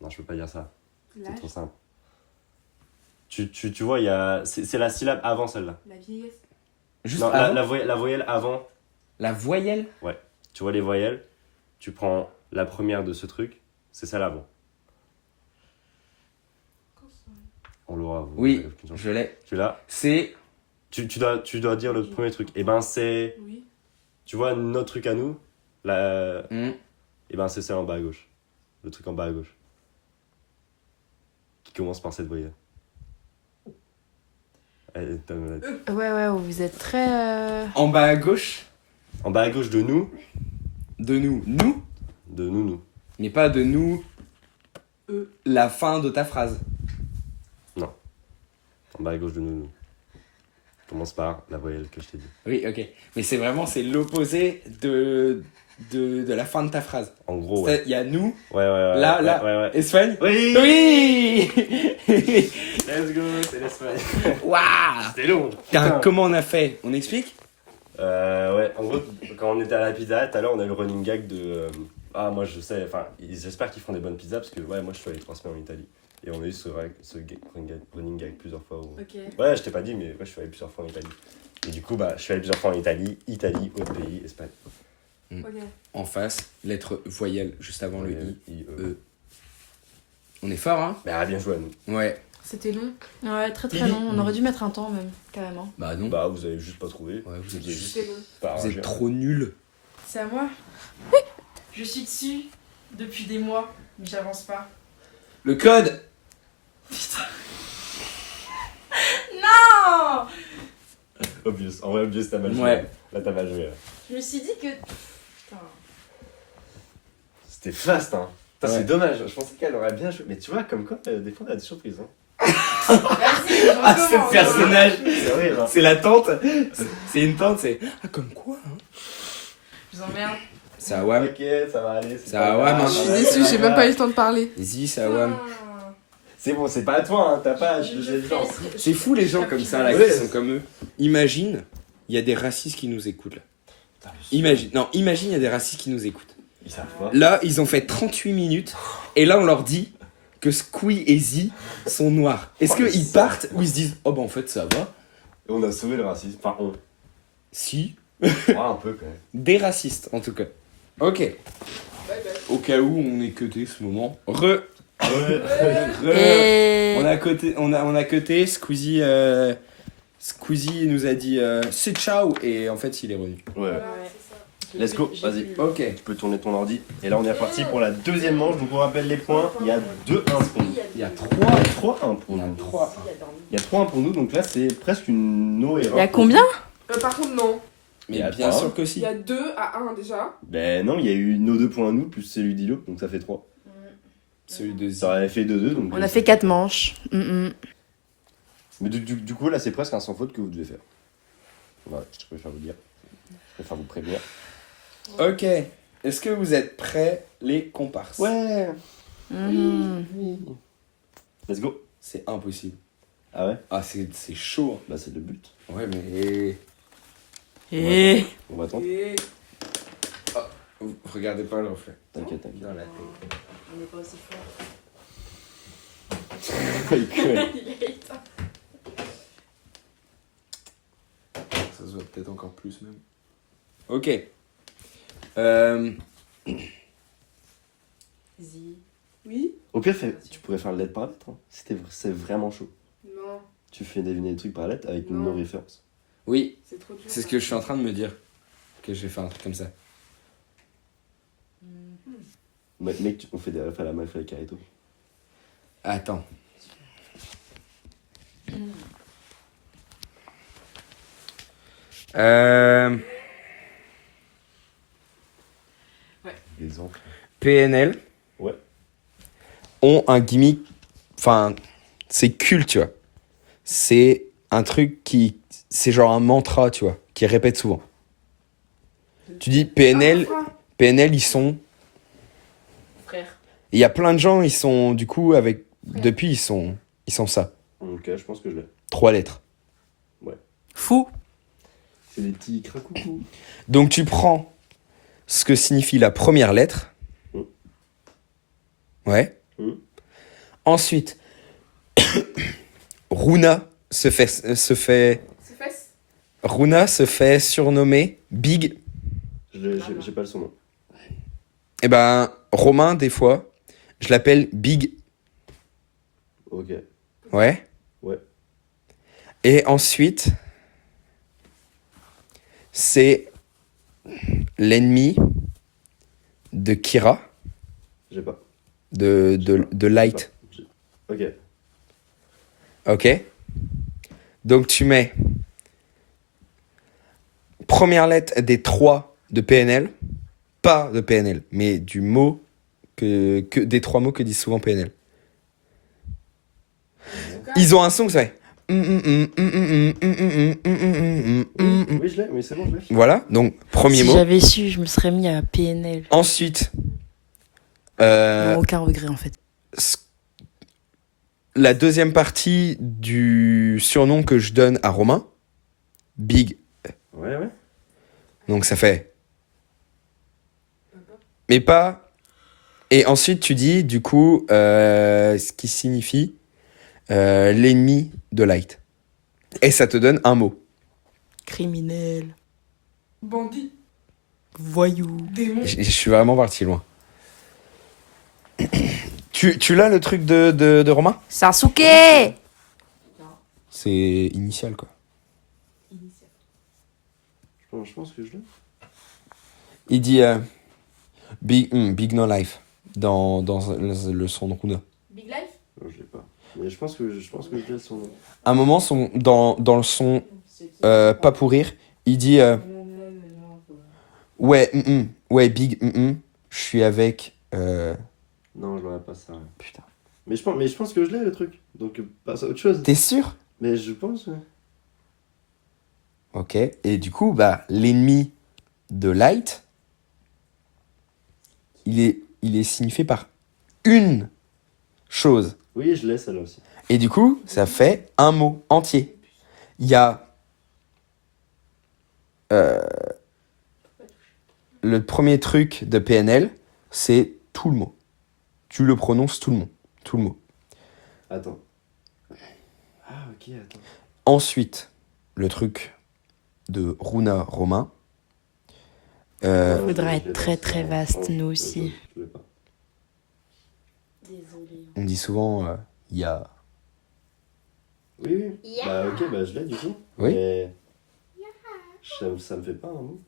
Non, je peux pas dire ça. C'est L'âge. trop simple. Tu vois, il y a. C'est la syllabe avant celle-là. La vieillesse. Juste Non, avant? la voyelle avant. La voyelle? Tu vois les voyelles. Tu prends la première de ce truc. C'est celle avant. On l'aura. vous Oui, avez aucune chance. je l'ai. Tu l'as. C'est. Tu dois dire le premier truc. Et ben c'est. Oui. Tu vois notre truc à nous. Hmm. Et ben c'est celle en bas à gauche. Le truc en bas à gauche. Qui commence par cette voyelle. Ouais, vous êtes très. En bas à gauche En bas à gauche de nous. de nous. Nous? De nous. Mais pas de nous. La fin de ta phrase. En bas à gauche de nous. Commence par la voyelle que je t'ai dit. Oui, ok. Mais c'est vraiment, c'est l'opposé de la fin de ta phrase. En gros, ouais. Il y a nous, Ouais. Là. Ouais. Espagne. Oui. Oui. Let's go, c'est l'Espagne. Waouh. C'était long. Putain, Putain. comment on a fait? On explique? Ouais, en gros, quand on était à la pizza, tout à l'heure, on a eu le running gag de. Ah, moi je sais, enfin, j'espère qu'ils font des bonnes pizzas parce que, ouais, moi je suis allé 3 semaines en Italie. Et on a eu ce running gag plusieurs fois. Ok. Ouais, je t'ai pas dit, mais ouais, je suis allé plusieurs fois en Italie. Et du coup, bah, je suis allé plusieurs fois en Italie, autre pays, Espagne. Ok. En face, lettre voyelle juste avant le I. E. On est fort, hein? Bah, bien joué à nous. Ouais. C'était long. Ouais, très long. On aurait dû mettre un temps même, carrément. Bah non. Bah, vous avez juste pas trouvé. Ouais, vous aviez juste C'était long. pas Vous arrangé. êtes trop nuls. C'est à moi. Je suis dessus depuis des mois, mais j'avance pas. Le code! Non. Obvious. En vrai, obvious, t'as mal joué. Ouais. Là, t'as mal joué. Là. Je me suis dit que. Putain. C'était fast, hein. Putain, Ouais. c'est dommage. Je pensais qu'elle aurait bien joué. Mais tu vois, comme quoi, des fois, on a des surprises. Hein. Ah, ce personnage, C'est horrible. Hein. c'est la tante. C'est une tante, c'est. Ah, comme quoi hein. Je vous emmerde. C'est Awam. Ok, ça va aller. C'est Awam. Hein. Je suis déçue, j'ai même pas eu le temps de parler. Vas-y, c'est Awam. C'est bon, c'est pas à toi, hein, t'as pas. J'ai le temps. C'est fou les gens comme ça, là, Ouais. qui sont comme eux. Imagine, il y a des racistes qui nous écoutent, là. Imagine, il y a des racistes qui nous écoutent. Ils savent pas. Là, ils ont fait 38 minutes, et là, on leur dit que Squee et Z sont noirs. Est-ce Oh, mais qu'ils ça- partent ou ils se disent, oh bah en fait, ça va. Et on a sauvé le racisme. Enfin, on. Si, Ouais, un peu quand même. des racistes, en tout cas. Ok. Au cas où on est cuté ce moment. Re. Et... On a cuté, Squeezie, Squeezie nous a dit c'est ciao, et en fait, il est revenu. Ouais. Let's go, vas-y. Ok. Tu peux tourner ton ordi. Et là, on est reparti pour la deuxième manche. Donc, on rappelle les points. Il y a 2-1 pour nous. Il y a 3. 3-1 pour On a nous. 3. Il y a 3-1 pour nous. Donc là, c'est presque une no-erreur. Il y a combien? Par contre, non. Mais Il y a bien trois. sûr que Il si. y a 2 à 1 déjà. Ben non, il y a eu nos 2 points à nous, plus celui d'Ilo. Donc ça fait 3. Celui de Ça aurait fait 2-2. Donc On a fait 4 manches. Mais du coup, là, c'est presque un sans faute que vous devez faire. Voilà, je préfère vous dire. Je préfère vous prévenir. Ok. Est-ce que vous êtes prêts, les comparses? Ouais. Mhm. Let's go. C'est impossible. Ah ouais. Ah, c'est chaud. Bah, c'est le but. Ouais, mais. Et... On va tenter. Et Vous regardez pas le reflet. T'inquiète, t'inquiète. Dans la tête. On n'est pas aussi fort. Il colle. Ça se voit peut-être encore plus même. Ok. oui. Au pire, tu pourrais faire lettre par lettre. Hein. C'est vraiment chaud. Non, Tu fais deviner des trucs par lettre avec Non. nos références. Oui, c'est trop dur. c'est ce que je suis en train de me dire. Que je vais faire un truc comme ça. Mec, on fait des refs à la meuf avec Carito. Attends. Exemple. PNL Ouais. ont un gimmick. Enfin, c'est culte, tu vois. C'est un truc qui. C'est genre un mantra, tu vois, qui répète souvent. Tu dis PNL, PNL, ils sont. Frère. Il y a plein de gens, ils sont. Du coup, avec. Depuis, ils sont ça. Ok, je pense que je l'ai. 3 lettres. Fou. C'est des petits cracoucous. Donc, tu prends ce que signifie la première lettre. Mm. Ouais. Mm. Ensuite, Runa se fait C'est fesses. Runa se fait surnommer Big. J'ai pas le son nom. Eh ben, Romain, des fois, je l'appelle Big. Ok. Ouais. Ouais. Et ensuite, c'est l'ennemi de Kira, J'ai pas. de Light. Ok. Ok? Donc tu mets première lettre des 3 de PNL, pas de PNL, mais du mot que des 3 mots que disent souvent PNL. Ils ont un son que ça fait. Oui, je l'ai, oui, c'est bon, je l'ai. Voilà, donc premier Si mot. j'avais su, je me serais mis à PNL. Ensuite, Aucun regret en fait. la deuxième partie du surnom que je donne à Romain, Big. Ouais, ouais. Donc ça fait. Mais pas. Et ensuite tu dis du coup ce qui signifie l'ennemi de Light. Et ça te donne un mot. Criminel. Bandit. Voyou. Démon. Je suis vraiment parti loin. Tu l'as le truc de Romain? Sasuke. C'est initial quoi. Je pense que je l'ai. Il dit Big No Life dans le son de Runa. Big Life. Non, je l'ai pas. Mais je pense que je l'ai son nom. À un moment, dans le son Pas pour rire, il dit ouais, ouais, Big, je suis avec. Non, je l'aurais pas ça. Putain. Mais je pense que je l'ai, le truc. Donc, passe à autre chose. T'es sûr? Mais je pense, ouais. Ok. Et du coup, bah, l'ennemi de light, il est signifié par une chose. Oui, je l'ai, celle-là aussi. Et du coup, ça fait un mot entier. Il y a le premier truc de PNL, c'est tout le mot. Tu le prononces tout le mot. Attends. Ah, ok, attends. Ensuite, le truc de Runa Romain. Faudra être très, très vaste, nous aussi. Je l'ai pas. Désolée. On dit souvent, il y a... Oui, oui. Bah, ok, bah, je l'ai, du coup. Oui. Mais... Ça me fait pas un mot.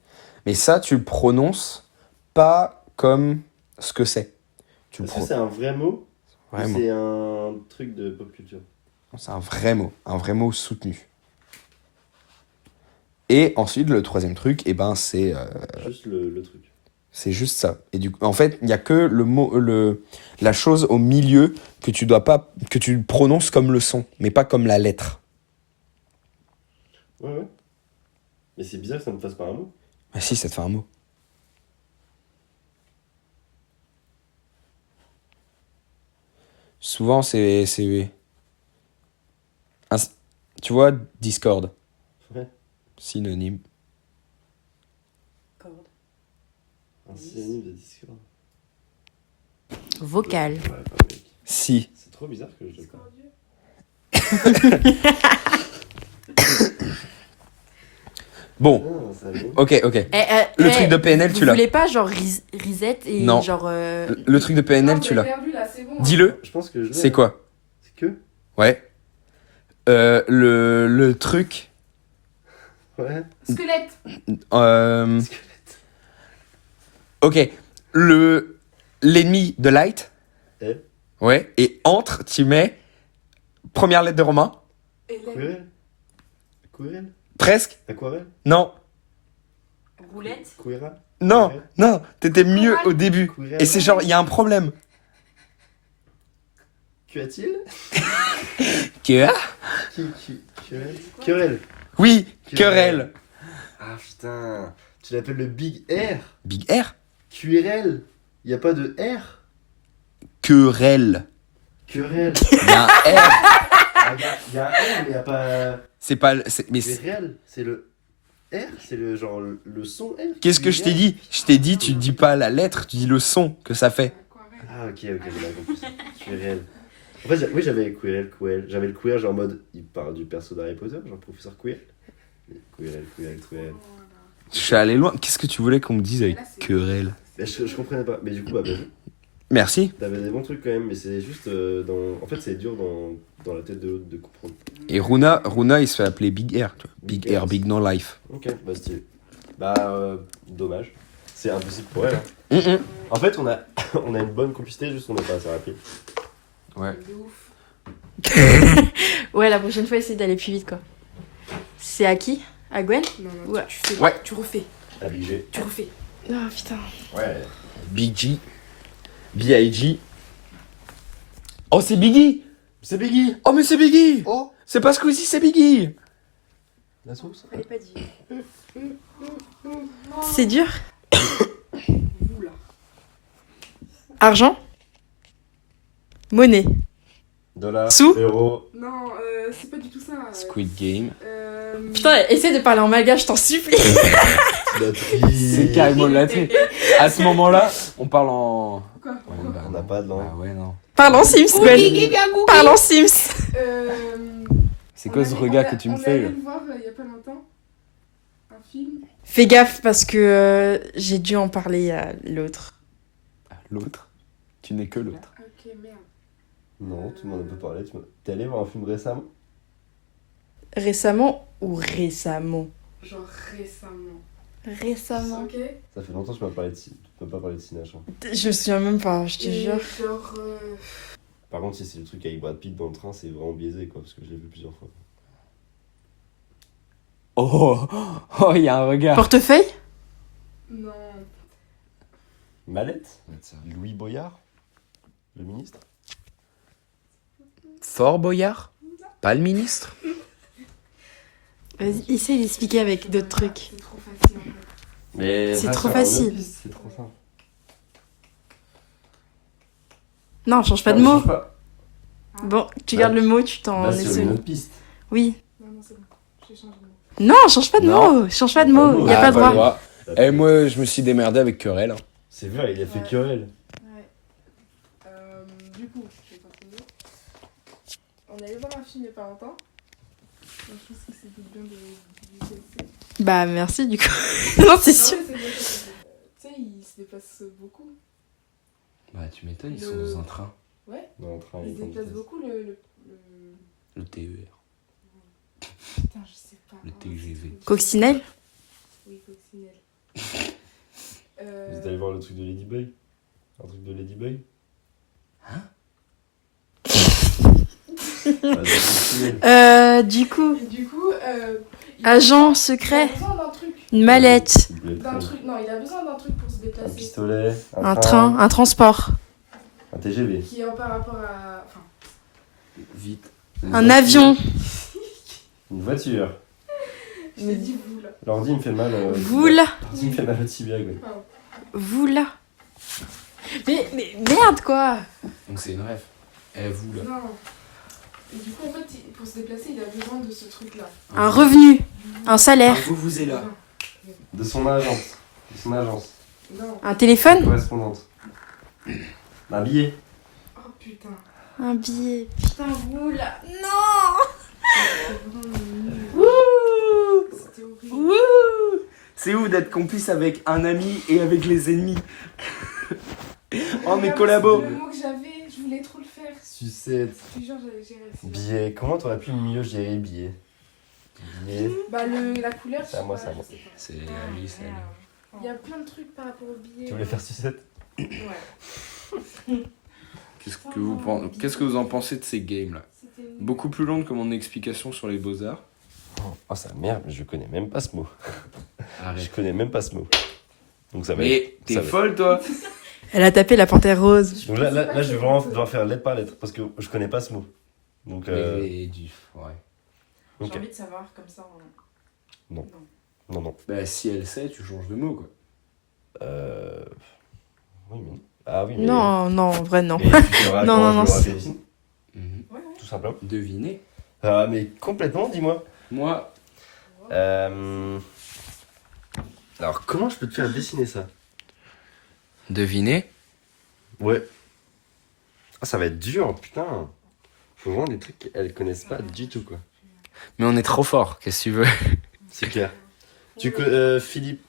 Mais ça, tu le prononces pas comme ce que c'est. Tu le Est-ce que c'est un vrai mot ou Vraiment. c'est un truc de pop culture? C'est un vrai mot soutenu. Et ensuite, le troisième truc, eh ben, c'est Juste le truc. c'est juste ça. Et du coup, en fait, il n'y a que le mot, la chose au milieu que tu dois pas, que tu prononces comme le son, mais pas comme la lettre. Ouais, ouais. Mais c'est bizarre que ça me fasse pas un mot. Ah si, ça te fait un mot. Souvent, tu vois, Discord, Ouais. synonyme. Un synonyme de Discord. Vocal. Ouais, pas mec. Si. C'est trop bizarre que je l'ai pas. Bon, Ah, ça va. ok. Le truc de PNL, tu l'as. Vous voulez pas genre reset et Non. genre... Le truc de PNL, Non, tu j'ai l'as. perdu, là, c'est bon. Dis-le. Je pense que je l'ai. C'est quoi? C'est que? Ouais. Le truc. Ouais. Squelette. euh, Squelette. ok. L'ennemi de light. Eh. Ouais. Et entre, tu mets première lettre de romain. Hélène. Aquarelle. Aquarelle. Presque. Aquarelle. Non. Roulette. Queera. Non. Ouais. Non. T'étais mieux au début. Querelle. Et c'est genre, il y a un problème. Qu'y a-t-il? Que? Querelle. Querelle. Oui. Querelle. Ah putain. Tu l'appelles le Big R? Big R. QRL. Y a pas de R? Querelle. Querelle. Il y a un R. Ah, y a un R, mais y a pas. C'est pas. Mais QRL. C'est le R? C'est le genre le son R? qu'est-ce que je t'ai dit? Je t'ai dit, tu dis pas la lettre, tu dis le son que ça fait. Aquarelle. Ah, ok, j'ai bien compris. QRL. En fait, oui, j'avais Quirrell. J'avais le Quirrell, genre en mode, il parle du perso d'Harry Potter, genre professeur Quirrell. Quirrell. Je suis allé loin. Qu'est-ce que tu voulais qu'on me dise avec querelle? Mais je comprenais pas. Mais du coup, bah, bien vu. Merci. T'avais des bons trucs quand même, mais c'est juste dans. En fait, c'est dur dans la tête de l'autre de comprendre. Et Runa, il se fait appeler Big R. Tu vois. Big Big R, R. Big No Life. Ok, bah, stylé. Bah, dommage. C'est impossible pour elle. Hein. En fait, on a une bonne complicité, juste on n'est pas assez rapide. Ouais. De ouf. Ouais, la prochaine fois, essaye d'aller plus vite, quoi. C'est à qui? À Gwen? Non, non, Ouais. tu fais. Ouais. Tu refais. À Big G. Tu refais. Oh, putain. Ouais. Big G. B.I.G. Oh, c'est Biggie. C'est Biggie. Oh, mais c'est Biggie. Oh. C'est pas Squeezie, c'est Biggie. La sauce. Fallait pas dire. C'est dur. Oula. Argent? Monnaie. Dollar. Sous. Euro. Non, c'est pas du tout ça. Squid Game. Putain, essaie de parler en malgache, je t'en supplie. C'est carrément laté. À ce moment-là, on parle en. Quoi, Ouais, pourquoi bah, On n'a pas de langue. Bah ouais, non. Parle en Sims, Gwen. Parle en Sims. C'est quoi ce regard que tu me On est fais allé là? le voir il y a pas longtemps. Un film. Fais gaffe parce que j'ai dû en parler à l'autre. L'autre. Tu n'es que l'autre. Ok, merde. Non, tout le monde a pas parlé. T'es allé voir un film récemment? Récemment ou récemment? Genre récemment. Récemment. Ok. Ça fait longtemps que tu m'as parlé de tu m'as pas parlé de cinéma. Je me souviens même pas, je te Et jure. genre. Par contre, si c'est le truc avec Brad Pitt dans le train, c'est vraiment biaisé quoi, parce que je l'ai vu plusieurs fois. Oh, il y a un regard. Portefeuille? Non. Mallette? Louis Boyard? Le ministre? Fort Boyard? Pas le ministre? Vas-y, essaye d'expliquer avec d'autres trucs. C'est trop facile en fait. Mais C'est reste trop sur la facile. même piste, c'est trop simple. Non, change pas de Ah, mot. change pas. Bon, tu Bah, gardes le mot, tu t'en Bah, sur essaies. une autre piste. Oui. Non, c'est bon. J'ai changé de mot. Non, change pas de Non. mot. Change pas de mot. Y a Ah, pas le droit. Eh, moi, je me suis démerdé avec querelle. Hein. C'est vrai, il a fait Ouais. querelle. Ouais. Du coup, je vais continuer. On est allé voir un film il y a pas longtemps. Donc, je pense que c'était bien de tester. Bah, merci du coup. Non, c'est sûr. Non, mais c'est bien, c'est bien. Tu sais, ils se déplacent beaucoup. Bah, tu m'étonnes, ils Le- sont dans un train. Ouais, Dans le train, ils il se prend déplacent une beaucoup Le TER. Putain, je sais pas. Le comment TGV. c'est. Coccinelle. Oui, coccinelle. Vous êtes allé voir le truc de Ladybug? Un truc de Ladybug? Ah, Du coup, Et du coup, il agent il a secret. besoin d'un truc. Une mallette. D'un truc. Non, il a besoin d'un truc pour se Un déplacer. pistolet, Un train. Un transport. un TGV. Qui est par rapport à. Enfin, Vite. Un avion. Une voiture. je t'ai dit vous là. L'ordi me fait mal. Vous là. L'ordi me fait mal au tibia, quoi. Vous là. Mais merde quoi. Donc, c'est une rêve. Eh, vous, là. Non. Et du coup, en fait, pour se déplacer, il a besoin de ce truc-là. Un revenu. Un Ah, salaire. vous êtes là. De son agence. De son agence. Non. Un téléphone. Correspondante. Un billet. Oh putain. Un billet. Putain, vous là. Non. C'était vraiment nul. C'était horrible. Wouh! C'est ouf d'être complice avec un ami et avec les ennemis. Oh, mes collabos. Le mot que j'avais, je voulais trop le faire. Sucette. Je te jure, j'ai réussi. Billet. Comment t'aurais pu mieux gérer billet? Billet. Bah, la couleur, C'est à moi, je sais c'est à pas, moi. je sais pas. C'est à lui, c'est à lui. Il y a plein de trucs par rapport au billet. Tu voulais faire sucette? Ouais. Qu'est-ce que vous en pensez de ces games là? C'était nul. Beaucoup plus longue que mon explication sur les beaux-arts. Oh, ça merde, je connais même pas ce mot. Je Arrête. connais même pas ce mot. Donc ça va être. Mais t'es ça va- folle toi? Elle a tapé la panthère rose. Donc là, je vais vraiment devoir faire lettre par lettre parce que je connais pas ce mot. Donc. Mais ouais. Ok. J'ai envie de savoir comme ça. Non, non. Bah si elle sait, tu changes de mot quoi. Oui, mais. Ah oui, mais. Non, non, en vrai non. Mais tu feras Non, quand non, je non, l'aurai c'est- fait ici, Mhm. tout simplement. Devinez. Ah, mais complètement, dis-moi. Moi, Alors, comment je peux te faire dessiner ça? devinez. Ouais. Ah, ça va être dur, putain. Faut vraiment des trucs qu'elles connaissent pas du tout, quoi. Mais on est trop fort, qu'est-ce que tu veux? C'est clair. Philippe.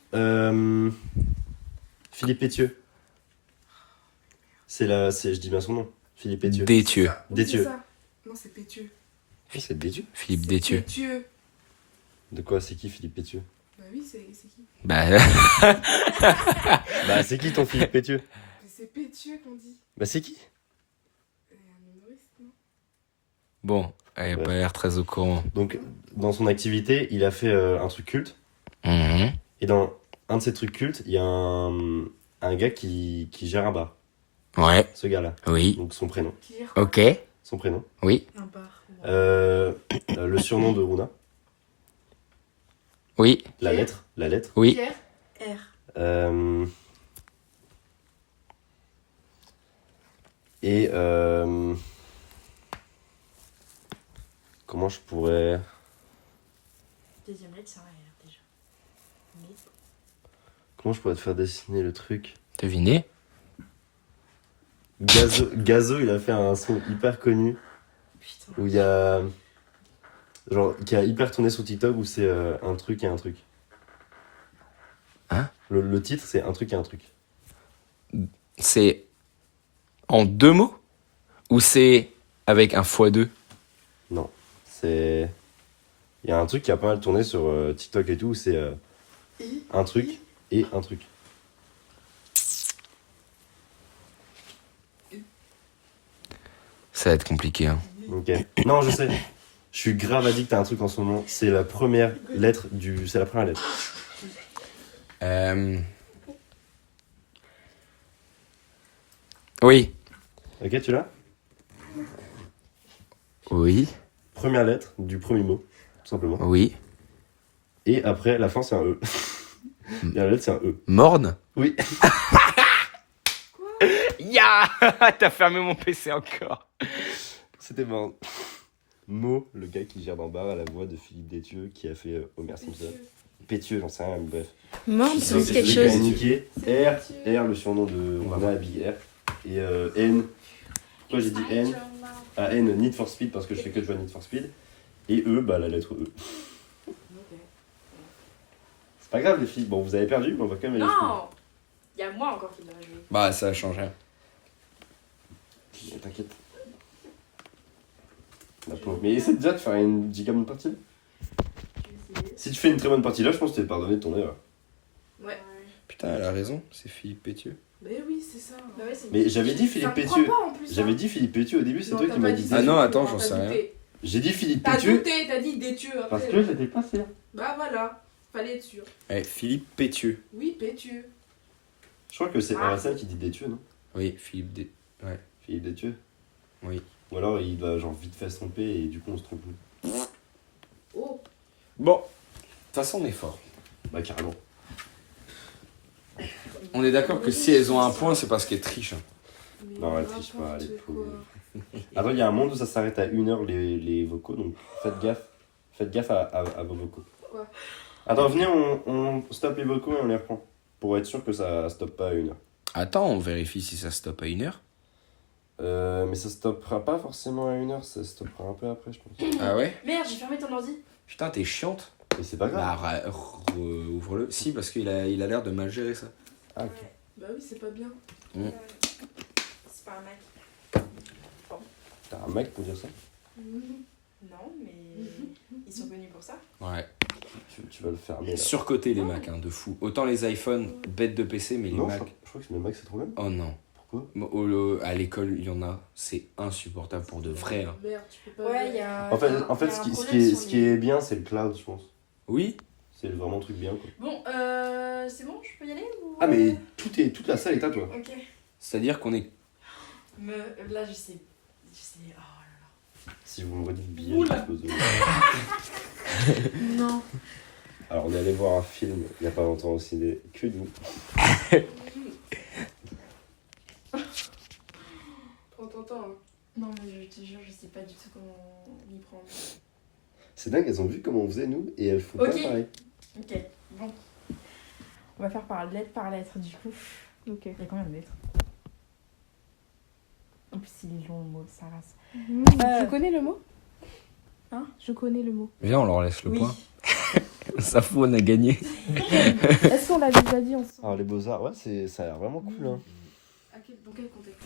Philippe Pétieux. Je dis bien son nom. Philippe Pétieux. Détieux. Oui, Détieux. c'est ça. Non, c'est Pétieux. Oui, c'est Détieux. Philippe C'est Détieux. Pétieux. De quoi? C'est qui Philippe Pétieux? Bah oui, c'est qui? Bah, Bah, c'est qui ton Philippe Pétieux? Mais c'est Pétieux qu'on dit. Bah, c'est qui? Un humoriste, non? bon, elle a Ouais. pas l'air très au courant. Donc, dans son activité, il a fait un truc culte. Mhm. Et dans un de ces trucs cultes, il y a un gars qui gère un bar. Ouais, Ce gars-là. oui, Donc, son prénom. Qui gère ok, Son prénom. oui, un bar. Le surnom de Runa. oui, La Pierre. lettre. La lettre. oui. Pierre. R. Euh, Et comment je pourrais... Deuxième lettre, ça déjà. Comment je pourrais te faire dessiner le truc? Devinez. Gazo, il a fait un son hyper connu Putain. où il y a... Genre, qui a hyper tourné sur TikTok où c'est un truc et un truc. Hein? Le titre, c'est un truc et un truc. C'est en 2 mots? Ou c'est avec un x2? Non, c'est... Il y a un truc qui a pas mal tourné sur TikTok et tout, où c'est un truc et un truc. Ça va être compliqué, hein. Ok. Non, je sais. Je suis grave addict à un truc en ce moment. C'est la première lettre du... C'est la première lettre. Oui, Ok, tu l'as? Oui. Première lettre du premier mot, tout simplement. Oui. Et après, la fin, c'est un E. Dernière lettre, c'est un E. Morne. Oui. Ya. T'as fermé mon PC encore. C'était marrant. Mo, le gars qui gère dans le bar à la voix de Philippe Détieux, qui a fait Homer Simpson. Pétieux, j'en sais rien, mais bref. Morne, C'est ça me dit quelque celui qui a chose. niqué. C'est R, Pétieux. R, le surnom de Rana à Big R. Et N. Pourquoi j'ai dit N? Ah, N, Need for Speed, parce que je fais que de jouer à Need for Speed. Et E, bah la lettre E. C'est pas grave, les filles. Bon, vous avez perdu, mais on va quand même aller jusqu'au bout. Non Il y a moi encore qui dois jouer. Bah, ça a changé. Mais t'inquiète. La pauvre. Mais essaie déjà de faire une giga bonne partie. Je vais essayer. Si tu fais une très bonne partie là, je pense que tu es pardonné de ton erreur. Ouais. Putain, elle a raison, c'est Philippe Pétieux. Mais oui, c'est ça. Bah ouais, c'est Mais j'avais dit Ça Philippe me croit Pétieux. pas en plus. J'avais hein. dit Philippe Pétieux au début, c'est Non, toi t'as qui pas m'as dit dit. Ah non, attends, Détieux, j'en t'as sais rien. douté. J'ai dit Philippe T'as Pétieux douté, t'as dit Détieux après. parce que j'étais pas sûr. Bah voilà, fallait être sûr. Eh, Philippe Pétieux. Oui, Pétieux. Je crois que c'est Ah. RSL qui dit Détieux, non? Oui, Philippe D. Ouais. Philippe Détieux. Oui. Ou alors il doit genre vite fait se tromper et du coup on se trompe. Oh, Bon, de toute façon, on est fort. Bah carrément. On est d'accord que si elles ont un point, c'est parce qu'elles trichent. hein. mais Non, elle triche pas, n'importe elle est quoi. pauvre. Attends, il y a un monde où ça s'arrête à 1h les vocaux, donc faites gaffe. Faites gaffe à vos vocaux. Quoi? Attends, venez, on stoppe les vocaux et on les reprend. Pour être sûr que ça stoppe pas à 1h. Attends, on vérifie si ça stoppe à 1h. Mais ça stoppera pas forcément à 1h, ça stoppera un peu après, je pense. Ah ouais? Merde, j'ai fermé ton ordi. Putain, t'es chiante. Mais c'est pas grave. Bah, ouvre-le. Si, parce qu'il a l'air de mal gérer ça. Ah, ok. Bah oui, c'est pas bien. C'est pas un mec. T'as un mec pour dire ça? Non, mais ils sont connus pour ça. Ouais. Tu vas le fermer là. Surcoté les Macs, hein, de fou. Autant les iPhones, bêtes de PC, mais les Non, Macs. je crois que les Macs c'est trop bien. Oh non. Pourquoi? À l'école, il y en a. C'est insupportable pour de vrai. hein. Merde, tu peux pas. Ouais, il y a. En fait, il y a un ce problème sur qui les- est bien, c'est le cloud, je pense. Oui? C'est vraiment le truc bien, quoi. Bon, c'est bon, je peux y aller ou... Ah, mais toute la salle est à toi. Ok. C'est-à-dire qu'on est. Là, je sais. Oh là Si vous me redites billet, Oula. je pose. Non. Alors, on est allé voir un film il n'y a pas longtemps au ciné. Que nous. Prends ton temps. Hein. Non, mais je te jure, je sais pas du tout comment m'y prendre. C'est dingue, elles ont vu comment on faisait, nous, et elles font Ok. pas pareil. Ok, bon. On va faire par lettre du coup. Ok. Il y a combien de lettres? En plus, il est long le mot, ça race. Je connais le mot. Hein? Je connais le mot. Viens, on leur laisse le Oui. point. Ça fout, on a gagné. Est-ce qu'on l'a déjà dit ensemble? Alors, les beaux-arts, ouais, ça a l'air vraiment cool, hein. Dans quel contexte?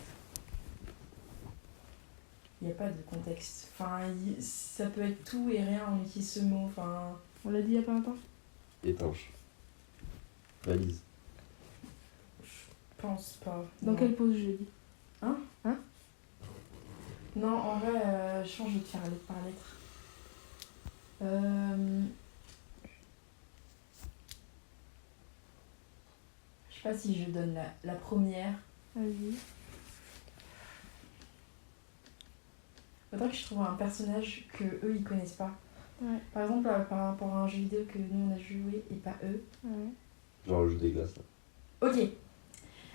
Il n'y a pas de contexte. Enfin, ça peut être tout et rien, on utilise ce mot. Enfin, On l'a dit il y a pas longtemps? Étanche. Valise. je pense pas. Dans Non. quelle pause jeudi? Non, en vrai, je pense que je vais te faire lettre par lettre. Je sais pas si je donne la première. Vas-y. Faudrait que je trouve un personnage que eux ils connaissent pas. Ouais. Par exemple, par rapport à un jeu vidéo que nous on a joué et pas eux. Ouais. Genre le jeu des glaces, là. Ok.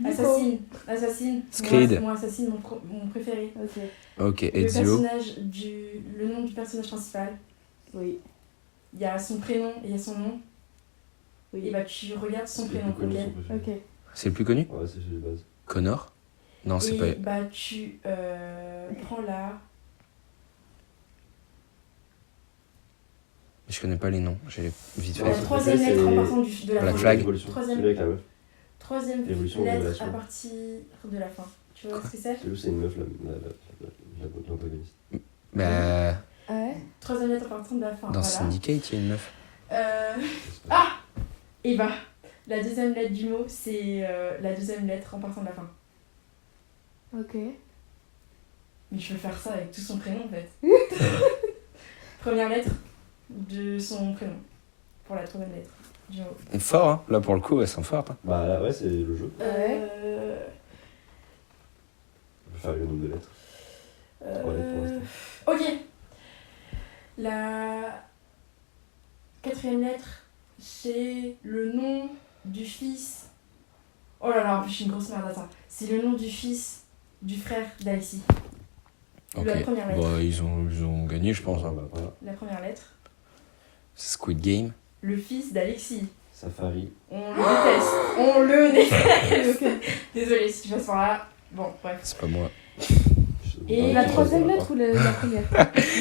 Assassine. Screed. Mon Assassine, mon préféré. Ok. Ok, Le Ezio. le nom du personnage principal. Oui. Il y a son prénom et il y a son nom. Oui. Et bah tu regardes son C'est les prénom. plus connus, ok. son préféré. Ok. C'est le plus connu? Ouais, c'est les bases. Connor? Non, c'est Et pas. bah tu prends la. Je connais pas les noms. J'ai vite Ouais, La fait. son troisième préféré, lettre en c'est- partant de la Black fin. Flag. Révolution. Troisième. Celui avec la meuf. Troisième Révolution, lettre révélation. à partir de la fin. Tu vois ce que c'est? Celui c'est une meuf, l'antagoniste. Bah, Ah ouais? Troisième lettre à partir de la fin. dans voilà. Syndicate, il y a une meuf. Ah! Et bah, la deuxième lettre du mot, c'est la deuxième lettre en partant de la fin. Ok. Mais je peux faire ça avec tout son prénom en fait. Première lettre de son prénom. Pour la troisième lettre du mot. Fort, hein. Là, pour le coup, elles sont fortes. hein. Bah là, ouais, c'est le jeu. On peut faire le nombre de lettres. Trois lettres pour Ok, quatrième lettre, c'est le nom du fils. Oh là là, en plus, je suis une grosse merde à ça. C'est le nom du fils du frère d'Alexis. Ok. La première lettre. Bah, ils ont gagné, je pense. hein. Bah, voilà. La première lettre. Squid Game. Le fils d'Alexis. Safari. On le déteste. On le déteste. Désolée si tu passes par là. Bon, bref. C'est pas moi. Et La troisième lettre ou la première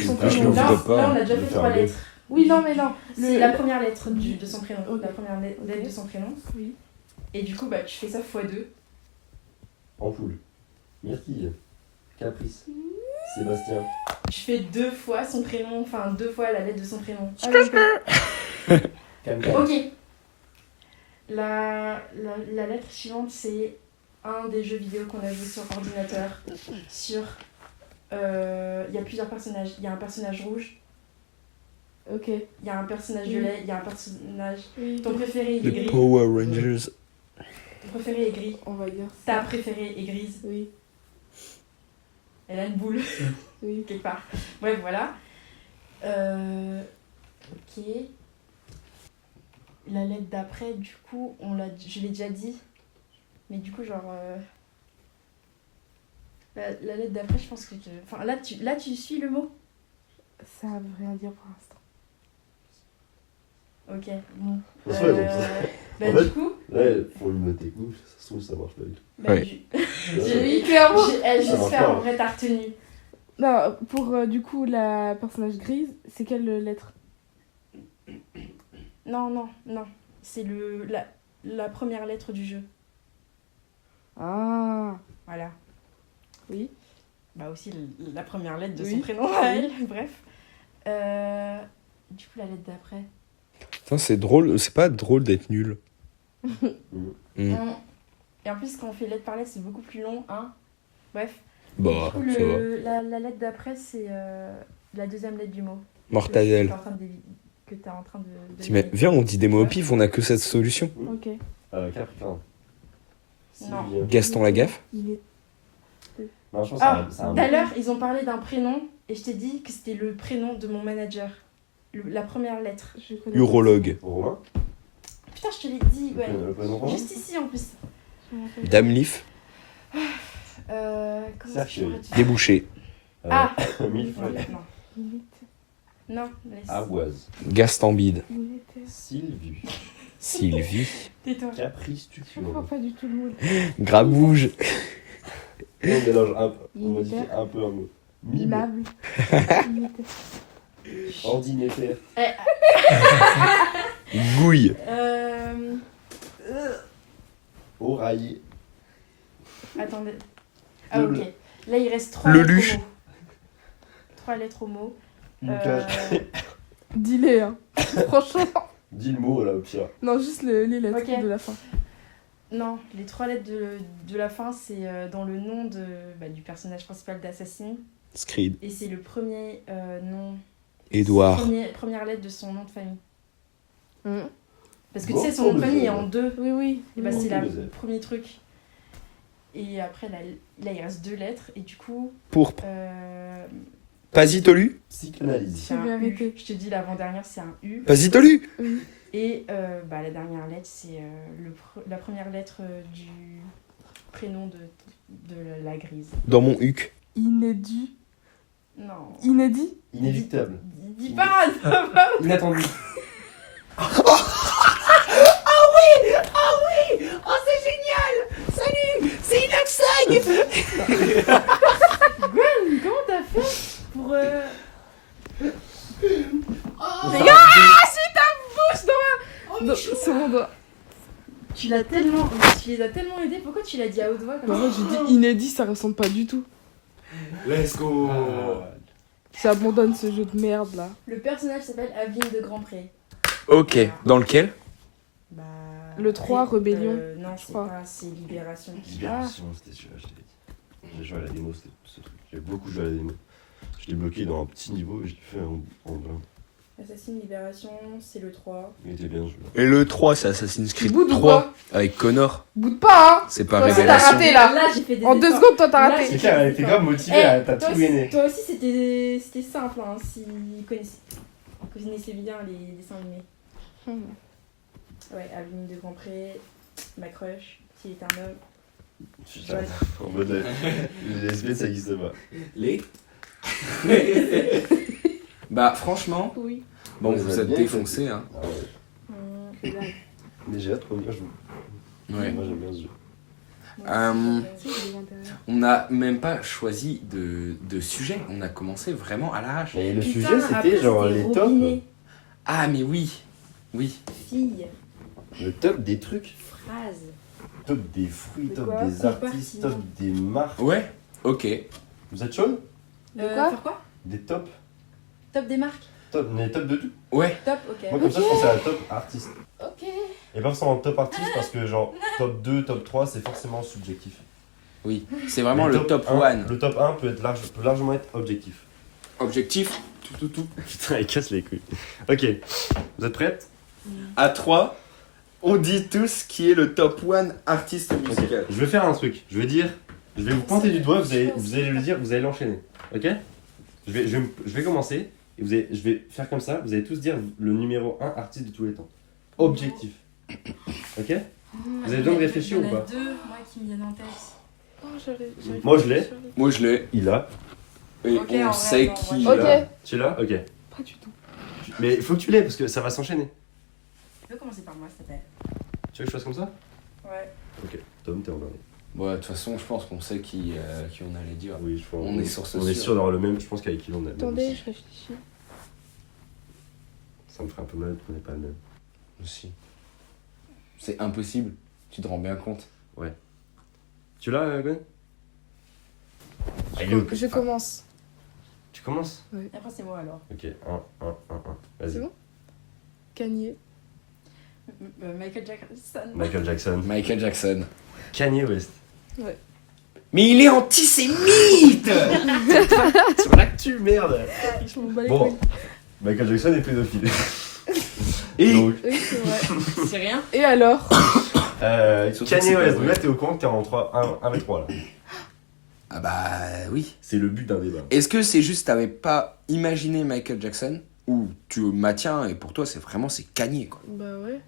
Son Ah, je prénom. le Là, vois pas. là, on a déjà Je vais fait faire 3 un lettres. Oui, non, mais non. C'est la première lettre de son prénom. Ok. La première lettre Ok. de son prénom. Oui. Et du coup, bah, tu fais ça x2. Ampoule. Myrtille. Caprice. Sébastien. Tu fais 2 fois son prénom, enfin 2 fois la lettre de son prénom. Ah, d'accord. Cam-Cam. Ok. La lettre suivante, c'est un des jeux vidéo qu'on a joué sur ordinateur. Sur. Il y a plusieurs personnages. Il y a un personnage rouge, Ok. il y a un personnage violet, il y a un personnage. Oui. Ton préféré, il est Les gris. Power Rangers. Ton préféré est gris. On va dire Ta ça. préférée est grise. Oui. Elle a une boule Oui. quelque part. Bref, voilà. Ok. La lettre d'après, du coup, je l'ai déjà dit. Mais du coup, genre. La lettre d'après, je pense que. Enfin, là, tu suis le mot. Ça veut rien dire pour l'instant. Ok, bon. Ça se fait, donc, ça. Bah, En du fait- coup. Là, pour une technique, ça se trouve, ça marche pas du tout. Bah, Ouais. j'ai- clairement. j'ai- Ça marche J'espère pas. en vrai t'as retenu. Non, pour du coup la personnage grise, c'est quelle lettre? Non. C'est la première lettre du jeu. Ah. Voilà. Oui. Bah aussi la première lettre de Oui. son prénom à elle. Bref. Du coup, la lettre d'après. Putain, c'est drôle. C'est pas drôle d'être nul. Mm. Et en plus, quand on fait lettre par lettre, c'est beaucoup plus long. Hein. Bref. Bah, Du coup, ça va. la lettre d'après, c'est la deuxième lettre du mot. Mortadelle. Que t'es en train de T'imagines- Viens, on dit des mots au pif, on a que cette solution. Ok. Capricorne. Non. Sylvia. Gaston Lagaffe. Il est. Non, je pense Ah, que c'est un tout à l'heure, ils ont parlé d'un prénom et je t'ai dit que c'était le prénom de mon manager. La première lettre. Je connais Urologue. Romain. Putain, je te l'ai dit, ouais. Le prénom Romain. Juste ici en plus. pas. Je me rappelle. Dame Leaf. Comment est-ce que je Cercueil. pourrais te- Débouché. Ah Millefeuille. Non. Il était. Non, laisse. Arboise. Gastambide. Il était. Sylvie. Sylvie. Tais-toi. Caprice Je comprends Tucur. pas du tout le mot. Grabouge. On mélange un peu. Il On modifie était. un peu un mot. Mime. Aimable. Il était. Ordinaire. Gouille. Oraillé. Attendez. Ah, ok. Là, il reste 3 Lelouch. lettres au mot. 3 lettres au mot. Lucas. Dis-les, hein. Franchement. Dis le mot là au pire. Non, juste les lettres Ok. de la fin. Non, les 3 lettres de la fin, c'est dans le nom du personnage principal d'Assassin. Screed. Et c'est le premier nom. Édouard. Première lettre de son nom de famille. Hum. Parce que Bon, tu sais, son nom de pour famille le- est en 2. Oui, oui. Et bah, Bon, c'est pour le le- premier truc. Et après, là, il reste 2 lettres. Et du coup, Pourpre. euh, Pasitolu. Psychanalyse. c'est un vais U. arrêter. Je te dis, l'avant-dernière, c'est un U. Pasitolu. Oui. Et la dernière lettre, c'est la première lettre du prénom de la grise. Dans mon huc. Inédit. Non. Inédit. Inévitable. Dis pas, pas. Inattendu. Gwen, comment t'as fait pour. Non, c'est mon doigt. Tu les as tellement aidés, pourquoi tu l'as dit à haute voix comme Bah, moi, ça j'ai dit inédit, ça ressemble pas du tout. Let's go. J'abandonne ce jeu de merde là. Le personnage s'appelle Aveline de Grandpré. Ok. Dans lequel? Bah, Le 3, Rébellion, non, je c'est crois. pas, c'est Libération. Libération, c'était celui-là, je l'ai dit. J'ai joué à la démo, c'était ce truc. J'ai beaucoup joué à la démo. Je l'ai bloqué dans un petit niveau et je l'ai fait en blind. Assassin Libération, c'est le 3. Il était bien joué. Et le 3, c'est Assassin's Creed Boude ou 3. Avec Connor. Boude pas, hein. C'est pas Toi aussi, t'as Révélation. raté, là. j'ai fait des En 2 efforts. secondes, toi t'as Là, raté. c'est clair, elle était grave motivée, toi aussi, c'était simple, hein, s'ils connaissaient bien les dessins animés. Ouais, Aveline de Grandpré, ma crush, qui est un homme. Putain, en mode les lesbiennes ça existe pas. Les Bah franchement, Oui. bon, Ouais, vous ça êtes va bien, défoncés, hein. Ah ouais. Là. Mais j'ai hâte de revenir jouer. Ouais. Moi j'aime bien ce jeu. Si, je l'ai intéressé. On n'a même pas choisi de sujet, on a commencé vraiment à l'arrache. Et le Putain, sujet après, c'était genre c'était les robinet. tops. Ah mais oui, oui. Fille, Le top des trucs. phrase. Top des fruits, De top quoi? des artistes, Compartiment. top des marques. Ouais, ok. Vous êtes chaud? De quoi? Faire quoi? Des tops. Top des marques. Top, mais top de tout. Ouais, Top, ok. Moi comme ça je pensais à la top artiste. Ok. Et pas forcément top artiste parce que genre top 2, top 3 c'est forcément subjectif. oui. C'est vraiment Mais le top 1, 1. Le top 1 peut largement être objectif. Objectif, tout. Putain, il casse les couilles. Ok, vous êtes prêtes? À 3, on dit tous qui est le top 1 artiste Ok, musical. je vais faire un truc. Je vais vous pointer du doigt, vous allez le dire, vous allez l'enchaîner. Ok? Je vais commencer et je vais faire comme ça. Vous allez tous dire le numéro 1 artiste de tous les temps. Objectif. Ok? Vous avez besoin de réfléchir ou pas? Il y en a deux, moi, qui me viennent en tête. Oh, j'arrive Moi, je l'ai. Moi je l'ai. Il a. Et Ok, on en vrai, sait non, qui moi, Ok. l'a. Tu l'as? Ok. Pas du tout. Mais il faut que tu l'aies parce que ça va s'enchaîner. Tu peux commencer par moi, s'il te plaît. Tu veux que je fasse comme ça? Ouais. Ok. Tom, t'es en dernier. Bon, de toute façon, je pense qu'on sait qui on allait dire. Oui, je pense. On est sur ce On est sûr. sûr d'avoir le même. Je pense qu'avec qui on a le même. Attendez, aussi. je réfléchis. Ça me ferait un peu mal qu'on n'ait pas le même. Aussi. C'est impossible, tu te rends bien compte. Tu l'as, Gwen? Ah, il est au- Je commence. Tu commences? Et après, c'est moi alors. Ok, 1, 1, 1, 1. Vas-y. C'est bon? Kanye. Michael Jackson. Michael Jackson. Michael Jackson. Kanye West. Mais il est antisémite. Sur l'actu, merde! Je m'en bats les Bon. couilles. Michael Jackson est pédophile. Et Donc, Oui, c'est vrai. C'est rien. Et alors? Surtout que Kanye c'est pas West, vrai. donc là t'es au courant que t'es en 3, 1 avec 3 là. Ah bah oui. C'est le but d'un débat. Est-ce que c'est juste t'avais pas imaginé Michael Jackson ou tu maintiens et pour toi c'est vraiment c'est Kanye quoi. Bah ouais.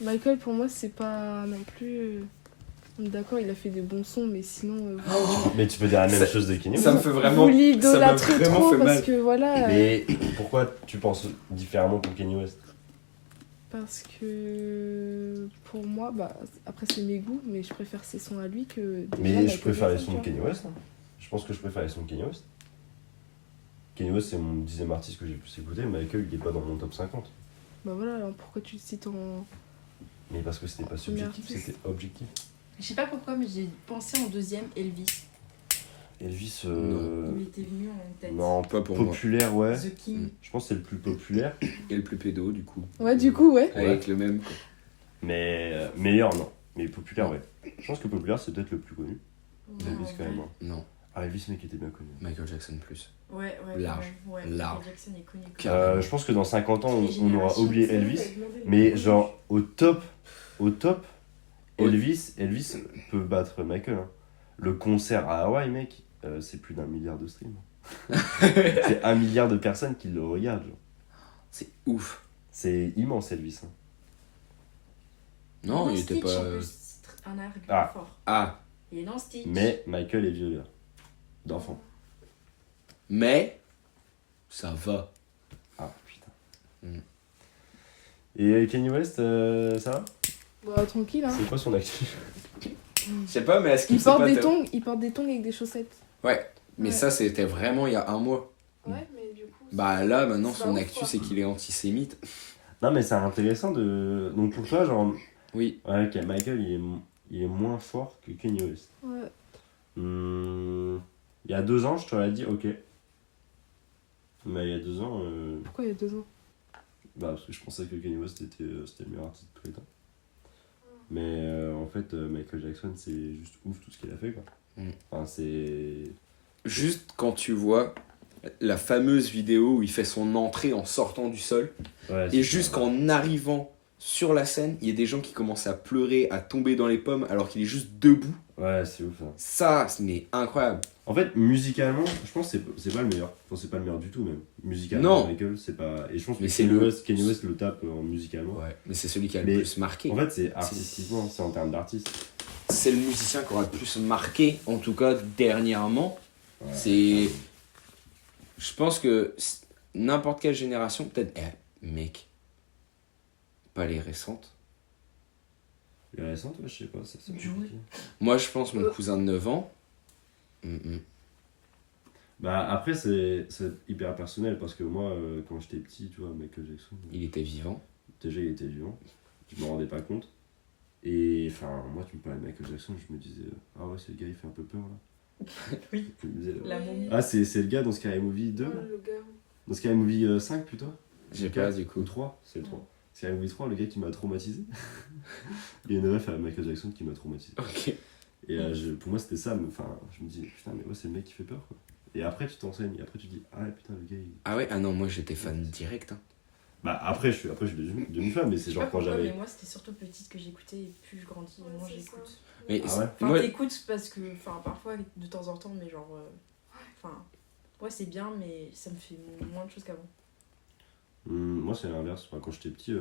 Michael, pour moi, c'est pas non plus. On est d'accord, il a fait des bons sons, mais sinon. Mais tu peux dire la même Ça- chose de Kanye ça West. me fait vraiment. Vous l'idolâtrez ça m'a vraiment trop fait parce mal. que voilà. Mais pourquoi tu penses différemment pour Kanye West? Parce que pour moi, bah après c'est mes goûts, mais je préfère ses sons à lui que. déjà Mais je Michael préfère les Jackson, sons de tu vois. Kanye West. Hein. Je pense que je préfère les sons de Kanye West. Kanye West c'est mon 10ème artiste que j'ai le plus écouté, Michael il est pas dans mon top 50. Bah voilà, alors pourquoi tu le cites en. Mais parce que c'était pas subjectif, artiste. c'était objectif. Je sais pas pourquoi, mais j'ai pensé en deuxième Elvis. Elvis, Il était venu en tête. non, Pas pour moi. populaire, ouais. The King. Je pense que c'est le plus populaire. Et le plus pédo du coup. Ouais, du coup, ouais. Avec le même quoi. Mais meilleur, non. Mais populaire, ouais. Je pense que populaire, c'est peut-être le plus connu. Ouais, Elvis, en quand même. vrai. Hein. Non, Ah, Elvis, mec, était bien connu. Michael Jackson plus. Ouais, Large. Ouais, Large. Michael Jackson est connu. Carrément. Je pense que dans 50 ans, on aura Génération, oublié c'est Elvis. vrai. Mais genre, au top, Ouais. Elvis peut battre Michael. Hein. Le concert à Hawaï, mec, c'est plus d'1 milliard de streams. C'est 1 milliard de personnes qui le regardent. Genre. C'est ouf. C'est immense, Elvis. Hein. Non, Dans il était Stitch, en pas. plus, c'est un argument Ah. fort. Ah, Il est dans Stitch. Mais Michael est violeur. D'enfant. mais ça va. Ah, putain. Mm. Et Kanye West, ça va? Bah tranquille, hein. C'est quoi son actu? Je sais pas, mais est-ce qu'il Il porte des tongs, il porte des tongs avec des chaussettes. Ouais, mais Ouais. ça c'était vraiment il y a un mois. Ouais, mais du coup. Bah là maintenant C'est son pas ouf, actu quoi. c'est qu'il est antisémite. Non, mais c'est intéressant de. Donc pour toi, genre. Oui. Ouais, ok, Michael, il est moins fort que Kanye West. Ouais. Il y a 2 ans, je t'aurais dit ok. Mais il y a 2 ans, Pourquoi il y a 2 ans? bah parce que je pensais que Kanye West c'était le meilleur artiste de tous les temps. Mais en fait, Michael Jackson, c'est juste ouf tout ce qu'il a fait quoi. Mm. Enfin, c'est. Juste quand tu vois la fameuse vidéo où il fait son entrée en sortant du sol Ouais, et jusqu'en arrivant sur la scène, il y a des gens qui commencent à pleurer, à tomber dans les pommes alors qu'il est juste debout. Ouais, c'est ouf. Hein. Ça, c'est incroyable. En fait, musicalement, je pense que c'est pas le meilleur. Enfin, c'est pas le meilleur du tout, même. Musicalement, Non. Michael, c'est pas. Et je pense Mais que c'est Kanye West le tape musicalement. Ouais, mais c'est celui qui a le Mais plus marqué. En fait, c'est artistiquement, c'est en termes d'artiste. C'est le musicien qui aura le plus marqué, en tout cas dernièrement. Ouais, C'est. Je pense que n'importe quelle génération, peut-être. Mec. Pas les récentes. Les récentes, ouais, je sais pas. Ça, c'est Jouer. compliqué. Moi, je pense mon cousin de 9 ans. Bah, après, c'est hyper personnel parce que moi, quand j'étais petit, tu vois, Michael Jackson, Il était vivant. déjà, il était vivant. Je me rendais pas compte. Et enfin, moi, tu me parlais de Michael Jackson, je me disais, ah ouais, c'est le gars, il fait un peu peur là. Oui. Je me disais, La momie. ah, c'est le gars dans Scary Movie 2 Ouais, là. le gars. Dans Scary Movie 5 plutôt. J'ai 4 pas, du coup. Ou 3, c'est le 3. Scary Movie 3, le gars qui m'a traumatisé. Il y a une ref à Michael Jackson qui m'a traumatisé. Ok. Et pour moi, c'était ça. Enfin, je me dis, putain, mais ouais, c'est le mec qui fait peur quoi. Et après, tu t'enseignes. Et après, tu dis, ah ouais, putain, le gars il. Ah ouais, ah non, moi j'étais fan direct. Hein. Bah, après, je suis devenu fan, mais c'est Je sais genre pas quand pourquoi, j'avais. mais moi c'était surtout petite que j'écoutais et plus je grandis, Ouais, moins c'est j'écoute. ça. Mais Ah ouais. Enfin, moi, t'écoutes parce que, enfin, parfois de temps en temps, mais genre. Enfin, ouais, c'est bien, mais ça me fait moins de choses qu'avant. Moi, c'est l'inverse. Enfin, quand j'étais petit,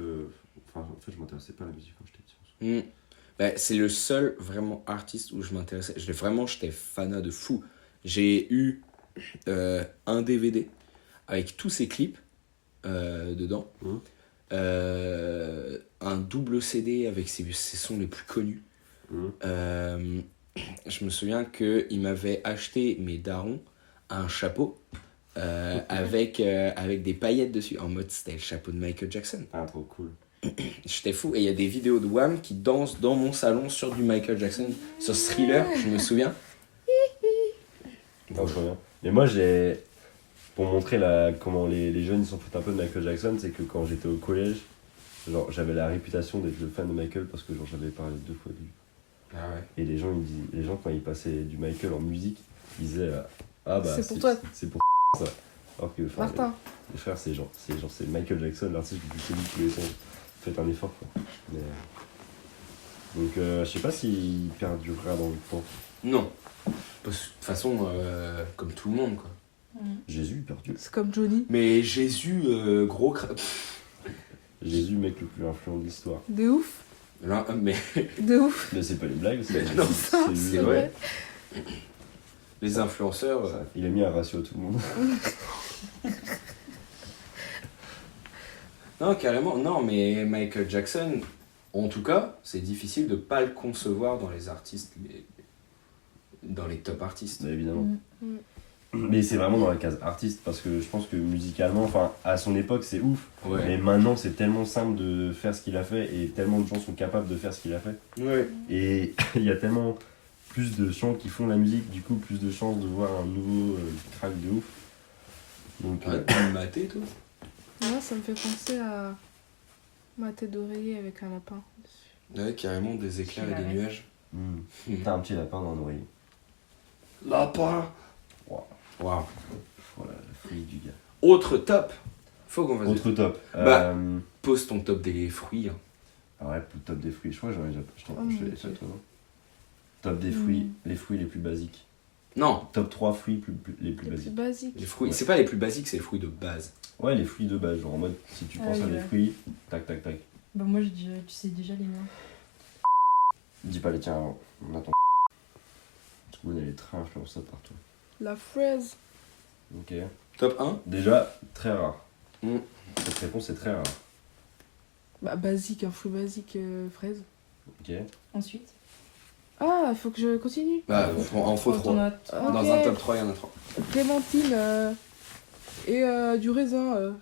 en fait, je m'intéressais pas à la musique quand j'étais petit. bah, c'est le seul vraiment artiste où je m'intéressais. Vraiment, j'étais fanat de fou. J'ai eu un DVD avec tous ses clips dedans. Un double CD avec ses sons les plus connus. Je me souviens qu'il m'avait acheté mes darons un chapeau avec des paillettes dessus. En mode, c'était le chapeau de Michael Jackson. Ah, trop cool. J'étais fou. Et il y a des vidéos de Wham qui dansent dans mon salon sur du Michael Jackson, sur Thriller, je me souviens. Non, trop bien. Mais moi, pour montrer comment les jeunes ils s'en foutent un peu de Michael Jackson, c'est que quand j'étais au collège, genre, j'avais la réputation d'être le fan de Michael parce que genre, j'avais parlé 2 fois de lui. Ah ouais. Et les gens, quand ils passaient du Michael en musique, ils disaient ah bah C'est pour toi. c'est pour ça. Alors que enfin, Martin. les frères, c'est Michael Jackson, l'artiste le plus connu de tous les temps. Faites un effort quoi. Mais, donc je sais pas s'il perdurera dans le temps. Non. De toute façon, comme tout le monde, quoi. Jésus perdure. C'est comme Johnny. Mais Jésus, gros Jésus, mec le plus influent de l'histoire. De ouf. Là, mais De ouf. Mais c'est pas les blagues, non, lui. c'est vrai. Les influenceurs. Il a mis un ratio à tout le monde. Non, carrément. Non, mais Michael Jackson, en tout cas, c'est difficile de pas le concevoir dans les artistes, dans les top artistes. Mais évidemment. Mais c'est vraiment dans la case artiste parce que je pense que musicalement, enfin à son époque c'est ouf, Ouais. mais maintenant c'est tellement simple de faire ce qu'il a fait et tellement de gens sont capables de faire ce qu'il a fait. Ouais. Et il y a tellement plus de gens qui font la musique, du coup plus de chances de voir un nouveau track de ouf. Donc T'as maté, toi? Moi, ça me fait penser à ma tête d'oreiller avec un lapin. Ouais, carrément des éclairs et des nuages. t'as un petit lapin dans l'oreille. Lapin. Wow. Waouh. Voilà, la folie du gars. Autre top. Faut qu'on fasse. Autre top. Bah. Pose ton top des fruits. Hein. Ah ouais, le top des fruits, je crois que j'en ai déjà. Je Oh, te l'ai mon fait Dieu. toi, non? Top des fruits, les fruits les plus basiques. Non, Top 3 fruits les plus C'est basiques. basique. les fruits. Ouais. C'est pas les plus basiques, c'est les fruits de base. Ouais, les fruits de base, genre en mode si tu Ah penses oui, à des ouais. fruits, tac tac tac. Bah, moi, tu sais déjà les miens. Dis pas les tiens avant, on attend. Parce que vous avez très influencé partout. La fraise. Ok. Top 1. Déjà, très rare. Mm. Cette réponse est très rare. Bah, basique, un fruit basique, fraise. Ok. Ensuite. Ah, il faut que je continue. Bah, en faut 3. Ok. Dans un top 3, il y en a 3. Clémentine et du raisin.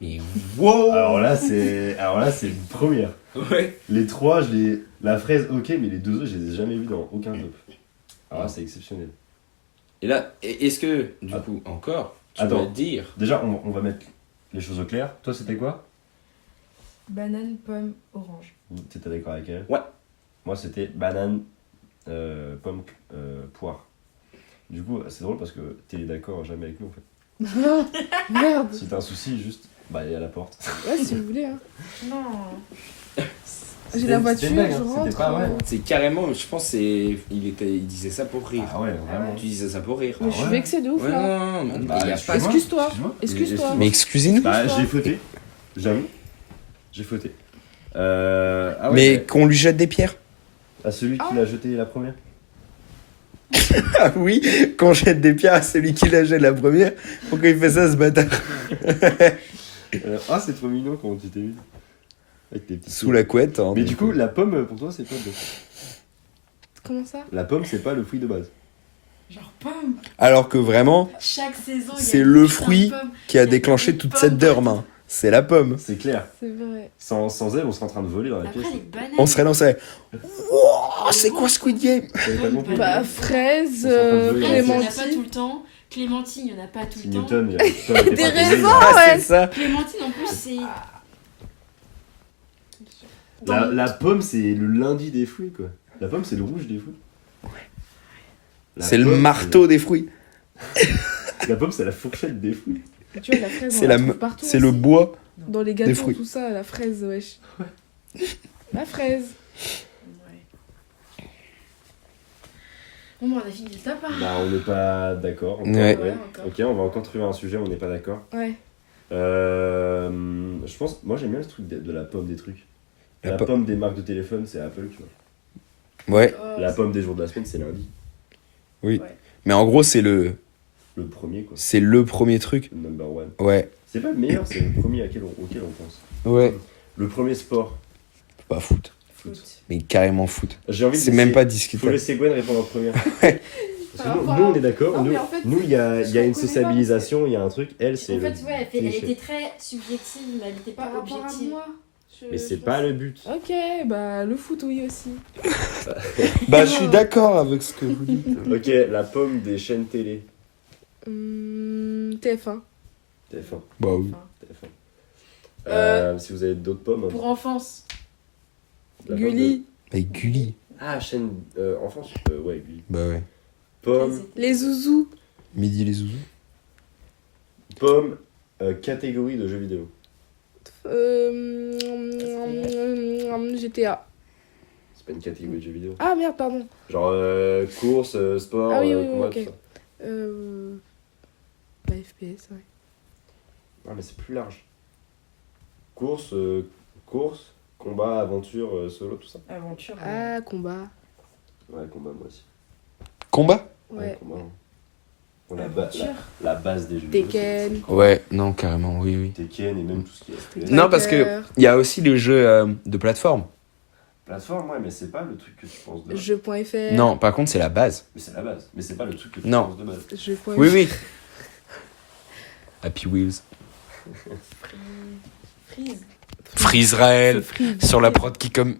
Mais wow. Alors là, c'est une première. Ouais. Les 3, la fraise, ok, mais les 2 autres, je les ai jamais vus dans aucun top. Alors là, c'est exceptionnel. Et là, est-ce que, du Ah. coup, encore, tu Attends. vas dire. Déjà, on va mettre les choses au clair. Toi, c'était quoi? Banane, pomme, orange. T'étais d'accord avec elle? Ouais. Moi, c'était banane, pomme, poire. Du coup, c'est drôle parce que t'es d'accord jamais avec nous en fait. Merde. Si t'as un souci, juste, bah, allez à la porte. Ouais, si vous voulez. Hein. Non. J'ai la voiture, C'était une blague, je hein, rentre. c'était pas vrai. C'est carrément, je pense, il disait ça pour rire. Ah ouais, vraiment. Tu disais ça pour rire. Mais je suis ouais. vexée de ouf Ouais, là. non, mais Bah, y a pas. Excuse-toi. Excuse-moi. Excuse-toi. Mais excusez-nous. Bah, j'ai fauté. J'avoue. J'ai fauté. Ah ouais, Mais qu'on lui jette des pierres. à celui qui l'a jeté la première. Ah oui, qu'on jette des pierres à celui qui la jette la première. Pourquoi il fait ça, ce bâtard? Ah, c'est trop mignon quand tu t'es vu. Avec tes petits Sous la couette. Hein, Mais du coup, la pomme, pour toi, c'est pas le... Comment ça? La pomme, c'est pas le fruit de base. Genre pomme. Alors que vraiment, Chaque saison, il y a c'est une le putain de fruit pomme. qui a Il y a déclenché des toute pommes cette derme, partout. hein. C'est la pomme. C'est clair. C'est vrai. Sans elle, on serait en train de voler dans la Après, pièce. les bananes. On serait lancé. Wow, c'est quoi Squid Game? T'avais pas compris. Bah, fraise, On s'en fout de Fraises, il n'y en a pas tout clémentine. le temps. Clémentine, il n'y en a pas tout Si le temps. Newton, il y a Des raisins. Ah, ouais. c'est ça. Clémentine, en plus, c'est. La pomme, c'est le lundi des fruits, quoi. La pomme, c'est le rouge des fruits. La C'est le pomme, marteau des fruits. La pomme, c'est la fourchette des fruits. Tu vois, la fraise, C'est on la la trouve me- partout. C'est le aussi. bois. Dans les des gâteaux, fruits. tout ça, la fraise, wesh. La fraise. Ouais. Bon, bah, on a fini le top. hein. Bah, on n'est pas d'accord. encore, Ouais. Ouais, encore. Ok, on va encore trouver un sujet, on n'est pas d'accord. Ouais. Je pense, moi j'aime bien le truc de la pomme des trucs. La La po- pomme des marques de téléphone, c'est Apple, tu vois. Ouais. Oh, La pomme des jours de la semaine, c'est lundi. Mais en gros, c'est Le premier, quoi. le premier truc. Le number one. Ouais. C'est pas le meilleur, c'est le premier auquel on pense. Ouais. Le premier sport. Pas foot. foot. Mais carrément foot. J'ai envie de C'est même laisser- pas Faut discutable. laisser Gwen répondre en première. Ouais. Parce que nous, on est d'accord. Non, Nous, mais en fait, nous, il y a je une reconnais sociabilisation, il y a un truc. Elle, c'est En le fait, ouais, elle cliché. était très subjective, mais elle n'était pas Par rapport à objective. moi. Mais c'est pas le but. Ok, bah le foot, oui aussi. Bah, je suis d'accord avec ce que vous dites. Ok, la pomme des chaînes télé. TF1. TF1. Bah oui. TF1. Si vous avez d'autres pommes. Pour enfance. la pomme Gulli. Mais Gulli. de- Ah, chaîne enfance. Ouais, Gulli. Bah ouais. Pomme. Les zouzous. Midi les zouzous. Pomme. Catégorie de jeux vidéo. GTA. C'est pas une catégorie de jeux vidéo. Ah merde, pardon. Genre course, sport, Ah oui, oui, combat, ok. tout ça. Bah FPS, ouais. Non, mais c'est plus large. Course, combat, aventure, solo, tout ça. Aventure. Ah, combat. Ouais, combat, moi aussi. Combat? Ouais. combat. hein. Bon, Aventure. la base des jeux vidéo. Tekken. c'est Ouais, non, carrément, oui, oui. Tekken et même tout ce qui est FPS. Non, parce que Striker. il y a aussi les jeux de plateforme. Plateforme, ouais, mais c'est pas le truc que tu penses de base. Jeux.fr. Non, par contre, c'est la base. Mais c'est la base. Mais c'est pas le truc que tu Non. penses de base. Jeux.fr. Oui, oui. Happy Wheels. Freeze. Frisrael. Freeze. Sur la prod qui comme.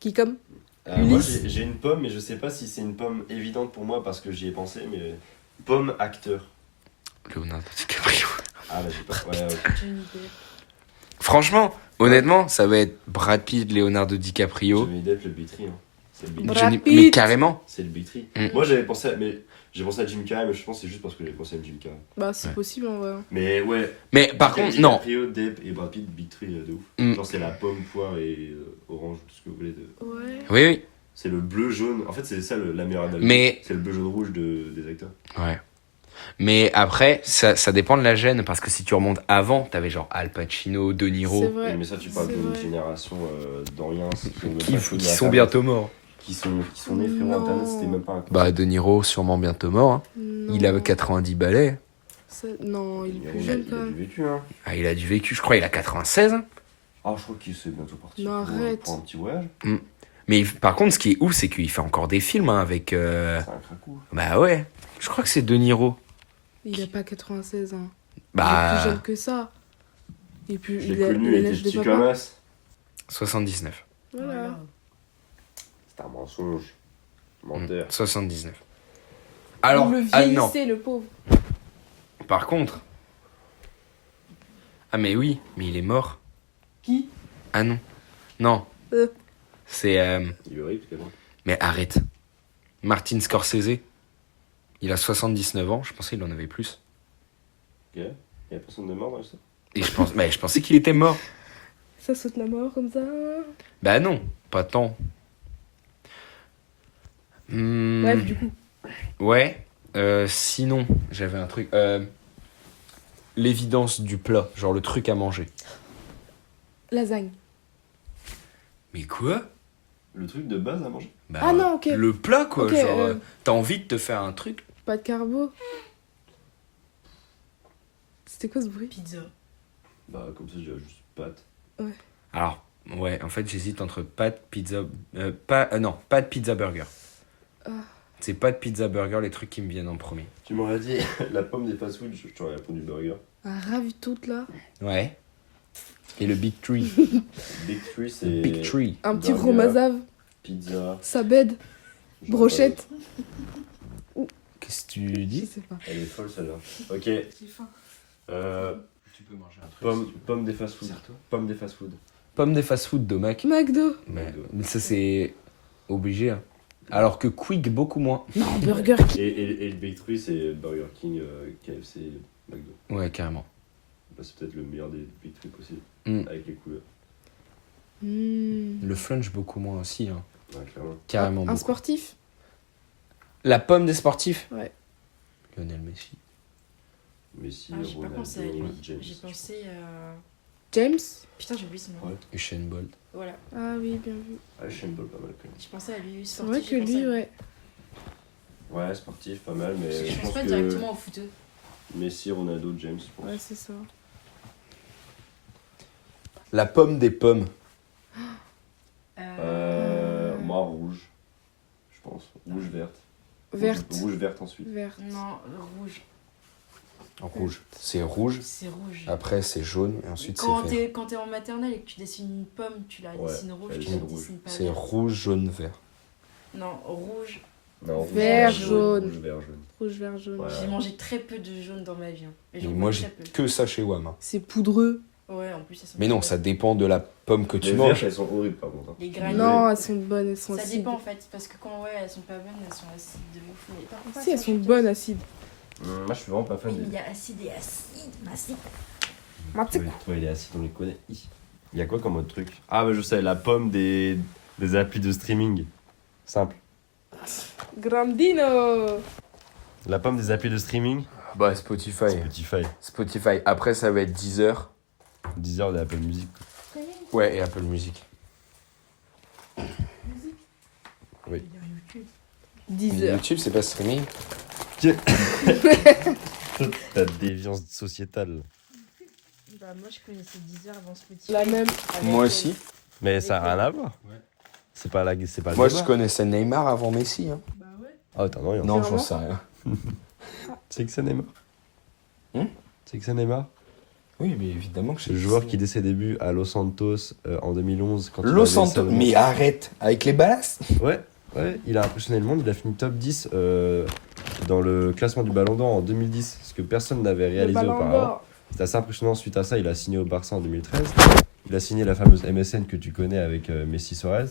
Qui comme Moi, Ulysse. j'ai une pomme, mais je sais pas si c'est une pomme évidente pour moi parce que j'y ai pensé, mais pomme acteur. Leonardo DiCaprio. Ah, là, j'ai pas. Ouais, ouais. Johnny Depp. Franchement, honnêtement, ça va être Brad Pitt, Leonardo DiCaprio. Johnny Depp, le Bitry. Hein. C'est le Bitry. Brad Johnny- Pitt. Mais carrément. C'est le Bitry. Mm. Moi, j'avais pensé à. Mais j'ai pensé à Jim Carrey, mais je pense que c'est juste parce que j'avais pensé à Jim Carrey. Bah, c'est Ouais. possible en vrai. Mais ouais. Mais par contre, non. DiCaprio, Depp et Brad Pitt, Bitry de ouf. Mm. Genre, c'est la pomme, poire et orange, tout ce que vous voulez. Ouais. Oui, oui. C'est le bleu, jaune. En fait, c'est ça la meilleure analogie. Mais- C'est le bleu, jaune, rouge des acteurs. Ouais. Mais après, ça dépend de la gêne, parce que si tu remontes avant, t'avais genre Al Pacino, De C'est Niro, vrai. Mais ça, tu parles C'est d'une vrai. génération d'Oriens qui sont bientôt morts. Qui sont nés, frérot. Non. Internet, c'était même pas un Bah, De Niro, sûrement bientôt mort. Hein. Non. Il avait 90 balais. Non, il est plus Il jeune a quand du même. vécu, hein. Ah, il a du vécu, je crois, il a 96. Hein. Ah, je crois qu'il s'est bientôt parti Non, pour, arrête. pour un petit voyage. Mais par contre, ce qui est ouf, c'est qu'il fait encore des films hein, avec. C'est un cracou. Bah ouais. Je crois que c'est De Niro. Il a pas 96 ans. Il est plus Bah. jeune que ça. Et puis, Je l'ai il a connu, il était l'âge de petit papa. comme as. 79. Voilà. C'est un mensonge. Menteur. 79. Vous Alors, le ah non. vieillissez, le pauvre. Par contre. Ah, mais oui, mais il est mort. Qui Ah non. Non. C'est. Il est horrible, quand même. Mais arrête. Martin Scorsese. Il a 79 ans, je pensais qu'il en avait plus. Ok. Il y a personne de mort dans ça. Et je pensais qu'il était mort. Ça saute la mort comme ça. Bah non, pas tant. Bref, du coup. Ouais. Sinon, j'avais un truc. L'évidence du plat, genre le truc à manger. Lasagne. Mais quoi? Le truc de base à manger. Bah, Ah non, ok. Le plat, quoi. Ok, genre, t'as envie de te faire un truc. Pas de carbo. C'était quoi ce bruit? Pizza. Bah, comme ça, j'ai juste pâtes. Alors, ouais, en fait, j'hésite entre pâte, pizza. Non, pâte, pizza, burger. Ah. C'est pâte, pizza, burger, les trucs qui me viennent en premier. Tu m'aurais dit la pomme des fast-food, je t'aurais répondu burger. Ah, ravi toute là. Ouais. Et le Big Tree. Big Tree, c'est Big Tree. Un petit Burger. fromazave. pizza. Sabed. genre, Brochette. Qu'est-ce que tu Je dis? sais pas. Elle est folle celle-là. Ok. J'ai faim. Tu peux manger un truc. pomme des fast-food. Pomme des fast-food. Pomme des fast-food de Mac. McDo. Mais ça, c'est obligé. Hein. Alors que Quick, beaucoup moins. Non, Burger King. Et le Big Tree, c'est Burger King, KFC, McDo. Ouais, carrément. Bah, c'est peut-être le meilleur des Big Tree possible. Mm. Avec les couleurs. Le flunch, beaucoup moins aussi. Hein. Ouais, clairement. Carrément Un beaucoup. sportif. La pomme des sportifs? Ouais. Lionel Messi. Messi, Ah, j'ai pas Ronaldo, pensé à lui. James. J'ai pensé à. James. Putain, j'ai oublié son nom. Ouais. Usain Bolt. Voilà. Ah oui, bien vu. Ah, Shane Paul, pas mal quand même. Je pensais à lui. C'est vrai que lui, ouais. Ouais, sportif, pas mal, mais Je je pense pense pas que directement au footeux. Messi, Ronaldo, James, je pense. Ouais, c'est ça. La pomme des pommes. Moi, rouge, je pense. Rouge, verte. Verte. Rouge, verte ensuite. Verte. Non, rouge. Rouge. C'est rouge. C'est rouge. Après, c'est jaune. Et ensuite, Quand c'est vert. t'es en maternelle et que tu dessines une pomme, tu la Ouais, dessines rouge, elle tu la dessine rouge. dessines pas C'est verte. rouge, jaune, vert. Non, rouge. Non, rouge, Vert, jaune. jaune. Rouge, vert, jaune. Rouge, vert, jaune. Ouais. J'ai mangé très peu de jaune dans ma vie. Hein. Et Et j'en moi, mange j'ai très peu. que ça chez Wam. Hein. C'est poudreux. Ouais, en plus, elles sont Mais non, très ça bonnes. dépend de la pomme que tu Les manges. vertes, elles sont horribles par contre. Hein. Les granulés. Non, elles sont bonnes, elles sont Ça acides. dépend en fait, parce que quand ouais, elles sont pas bonnes, elles sont acides de ouf. Mais par contre, Si, elles sont chuteuses. bonnes, acides. Moi, je suis vraiment pas fan Oui, mais il des. y a acide et acide. Acide. Toi, il est acide, on les connaît. Il y a quoi comme autre truc? Ah, bah je sais, la pomme des applis de streaming. Simple. Grandino. La pomme des applis de streaming, Bah, Spotify. Spotify. Spotify. Après, ça va être Deezer. 10 heures d'Apple Music. Ouais, et Apple Music. Oui. 10 Mais heures. YouTube, c'est pas streaming. Ta déviance sociétale. Bah, moi je connaissais 10 heures avant Spotify. La même. Moi aussi. Mais ça a rien à voir. Ouais. C'est pas le Moi, débat. je connaissais Neymar avant Messi. Hein. Bah ouais. Oh, attends, non, il y en a. Non, Vraiment j'en sais rien. Tu sais que c'est Neymar Hmm Tu sais que c'est Neymar? Oui, mais évidemment que C'est le joueur qui dès ses débuts à Los Santos en 2011. Quand il Los avait Santos. seulement- Mais arrête. Avec les ballasts. Ouais, il a impressionné le monde. Il a fini top 10 dans le classement du Ballon d'Or en 2010, ce que personne n'avait Le réalisé ballon auparavant. d'or. C'était assez impressionnant. Suite à ça, il a signé au Barça en 2013. Il a signé la fameuse MSN que tu connais avec Messi Suarez,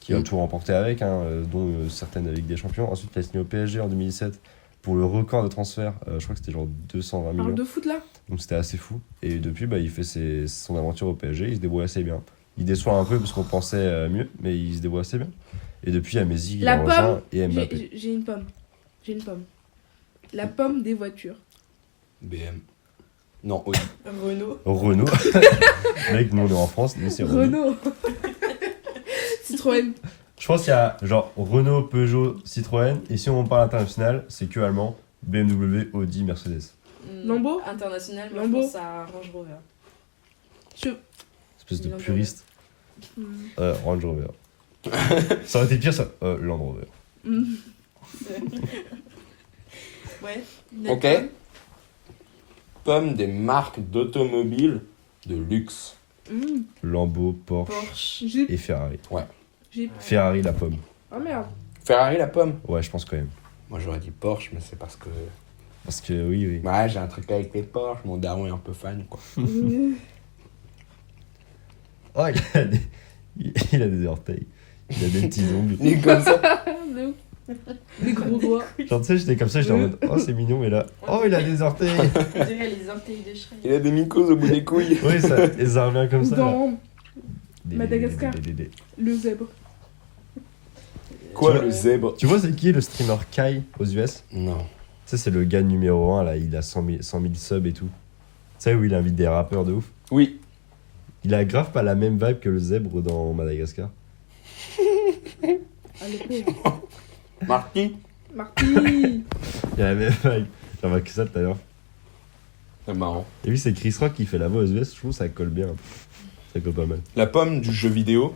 qui a tout remporté avec, dont certaines Ligues des Champions. Ensuite, il a signé au PSG en 2017 pour le record de transfert. Je crois que c'était genre 220 Parle millions. de foot là. Donc c'était assez fou. Et depuis, il fait son aventure au PSG. Il se débrouille assez bien. Il déçoit un peu parce qu'on pensait mieux, mais il se débrouille assez bien. Et depuis, il y a Messi, il La a rejoint, pomme. et Mbappé. J'ai une pomme. J'ai une pomme. La pomme des voitures. BM. Non, Audi. Renault. Renault. Mec, nous on est en France, mais c'est Renault. Renault. Citroën. Je pense qu'il y a genre Renault, Peugeot, Citroën. Et si on parle international, c'est que allemand. BMW, Audi, Mercedes. Lambeau. International, mais Lambeau. je pense à Range Rover. Espèce de Land Rover. puriste. Hmm. Range Rover. Ça aurait été pire ça. Land Rover. Hmm. Ouais. Ok. Pomme des marques d'automobiles de luxe. Hmm. Lambo, Porsche Porsche. Jeep. et Ferrari. Jeep. Ferrari, la pomme. Oh merde. Ferrari, la pomme. Ouais, je pense quand même. Moi, j'aurais dit Porsche, mais c'est parce que. Parce que oui. Ouais, j'ai un truc avec les Porsche. Mon daron est un peu fan, quoi. Oh, il a des orteils. Il a des petits ongles. Il est comme ça. De ouf. Les gros doigts. Genre, tu sais, j'étais comme ça, j'étais en mode, oh, c'est mignon, mais là, oh, il a des orteils. On dirait les orteils de Shrek. Il a des mycoses au bout des couilles. Oui, ça, et ça revient comme ça. Là. Dans Madagascar. Le zèbre. Quoi, Tu vois- le zèbre? Tu vois, c'est qui le streamer Kai aux US? Non. Tu sais, c'est le gars numéro 1, là, il a 100 000 subs et tout. Tu sais, où il invite des rappeurs de ouf. Oui. Il a grave pas la même vibe que le zèbre dans Madagascar. Ah, le pauvre. Marty? Marty. Il a la même vibe. J'ai remarqué ça tout à l'heure. C'est marrant. Et puis, c'est Chris Rock qui fait la voix aux US, je trouve que ça colle bien. Ça colle pas mal. La pomme du jeu vidéo.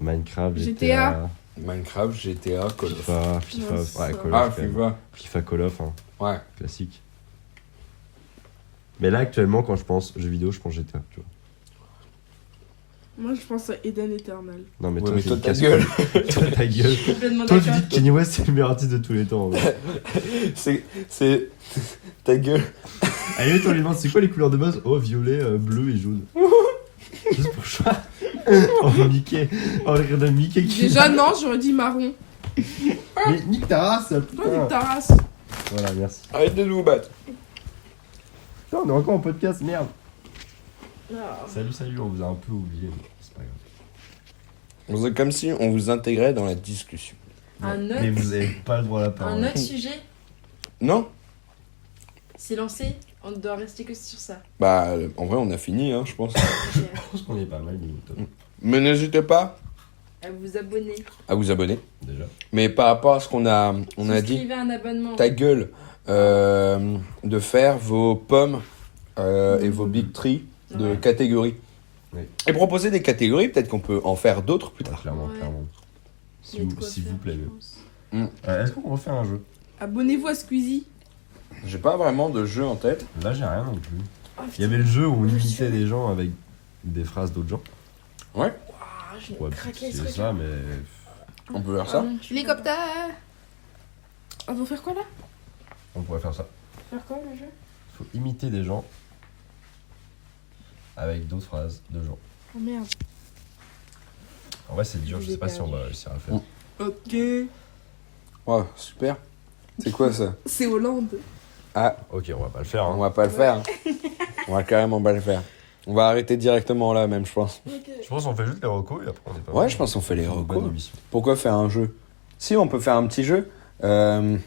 Minecraft, GTA. Minecraft, GTA, Call of. FIFA, Ouais, ouais, ça. Call Ah, of. quand même. FIFA. FIFA, Call of, hein, Ouais. classique. Mais là, actuellement, quand je pense jeux vidéo, je pense GTA, tu vois. Moi, je pense à Eden Eternal. Non, mais Ouais, toi, mais t'es toi, une ta casse- gueule. Toi, ta gueule. Complètement Toi, tu d'accord. dis que Kanye West, c'est le meilleur artiste de tous les temps. Ouais. C'est. Ta gueule. Allez, toi, les demande, c'est quoi les couleurs de base? Oh, violet, bleu et jaune. Juste pour choix. Oh, Mickey. Oh, le regard de Mickey qui. Déjà, non, j'aurais dit marron. Mais nique ta race, Toi, putain. nique ta race. Voilà, merci. Arrêtez de vous battre. Putain, on est encore en podcast, merde. Ah. Salut, on vous a un peu oublié, mais c'est pas grave. C'est comme si on vous intégrait dans la discussion. Un autre- Mais vous avez pas le droit à la parole. Un autre sujet, Non? c'est lancé, on doit rester que sur ça. Bah, en vrai, on a fini, hein, je pense. Je pense qu'on est pas mal, niveau top. Mais n'hésitez pas À vous abonner. à vous abonner. Déjà. Mais par rapport à ce qu'on a dit, Souscrivez un abonnement. ta gueule, de faire vos pommes et vos big trees de Ouais. catégories. Oui. Et proposer des catégories, peut-être qu'on peut en faire d'autres plus tard. Clairement, Ouais. clairement. Il y a de quoi S'il faire, vous plaît. je pense. Est-ce qu'on refait un jeu? Abonnez-vous à Squeezie. J'ai pas vraiment de jeu en tête. Là, j'ai rien non plus. Oh, Il y avait le jeu où on Je imitait suis- des gens avec des phrases d'autres gens. Ouais, Ah, je vais Ouais, craquer ce c'est truc. ça, mais. on peut faire Ah ça. non, je suis Hélicoptère. On va faire quoi là? On pourrait faire ça. Faire quoi le jeu? Il faut imiter des gens avec d'autres phrases de gens. Oh merde. En vrai, c'est dur, je sais pas si on va réussir à le faire. Ok. Ouais, super. C'est quoi ça? C'est Hollande. Ah, Ok, on va pas le faire. on Hein. va pas le faire. On va carrément pas le faire. On va arrêter directement là, même, je pense. Je pense qu'on fait juste les recos et après on est pas Ouais, mal. je pense qu'on fait les C'est une bonne recos. émission. Pourquoi faire un jeu? Si, on peut faire un petit jeu. Le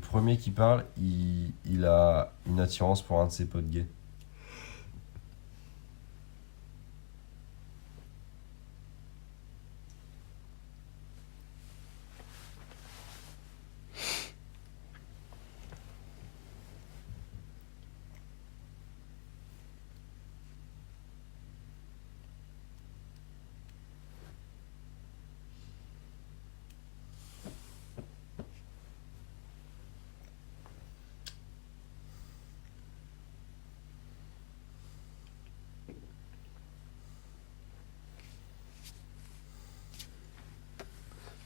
premier qui parle, il a une attirance pour un de ses potes gays.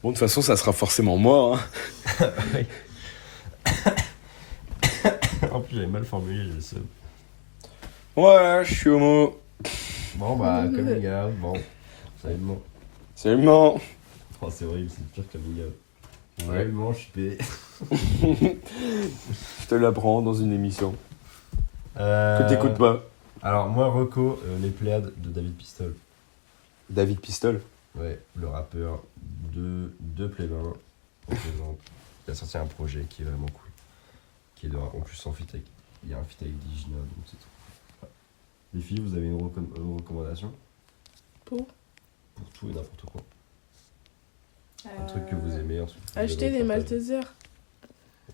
Bon, de toute façon, ça sera forcément moi. Hein. En plus, j'avais mal formulé, j'ai le seum. Ouais, je suis homo. Bon, bah, coming out, bon. Salut, C'est mort. Oh, c'est horrible, c'est pire que coming out. Ouais. Salut, je suis pédé. Je te l'apprends dans une émission. Que t'écoutes pas. Alors, moi, Reco, les Pléiades de David Pistol. David Pistol. Ouais, le rappeur de Plémin. représente. Il a sorti un projet qui est vraiment cool. Qui est en plus en feat avec. Il y a un feat avec Digina, donc c'est trop. Ouais. Les filles, vous avez une recommandation Pour tout et n'importe quoi. Un truc que vous aimez. Ensuite, vous Acheter avez des partagé. Maltesers.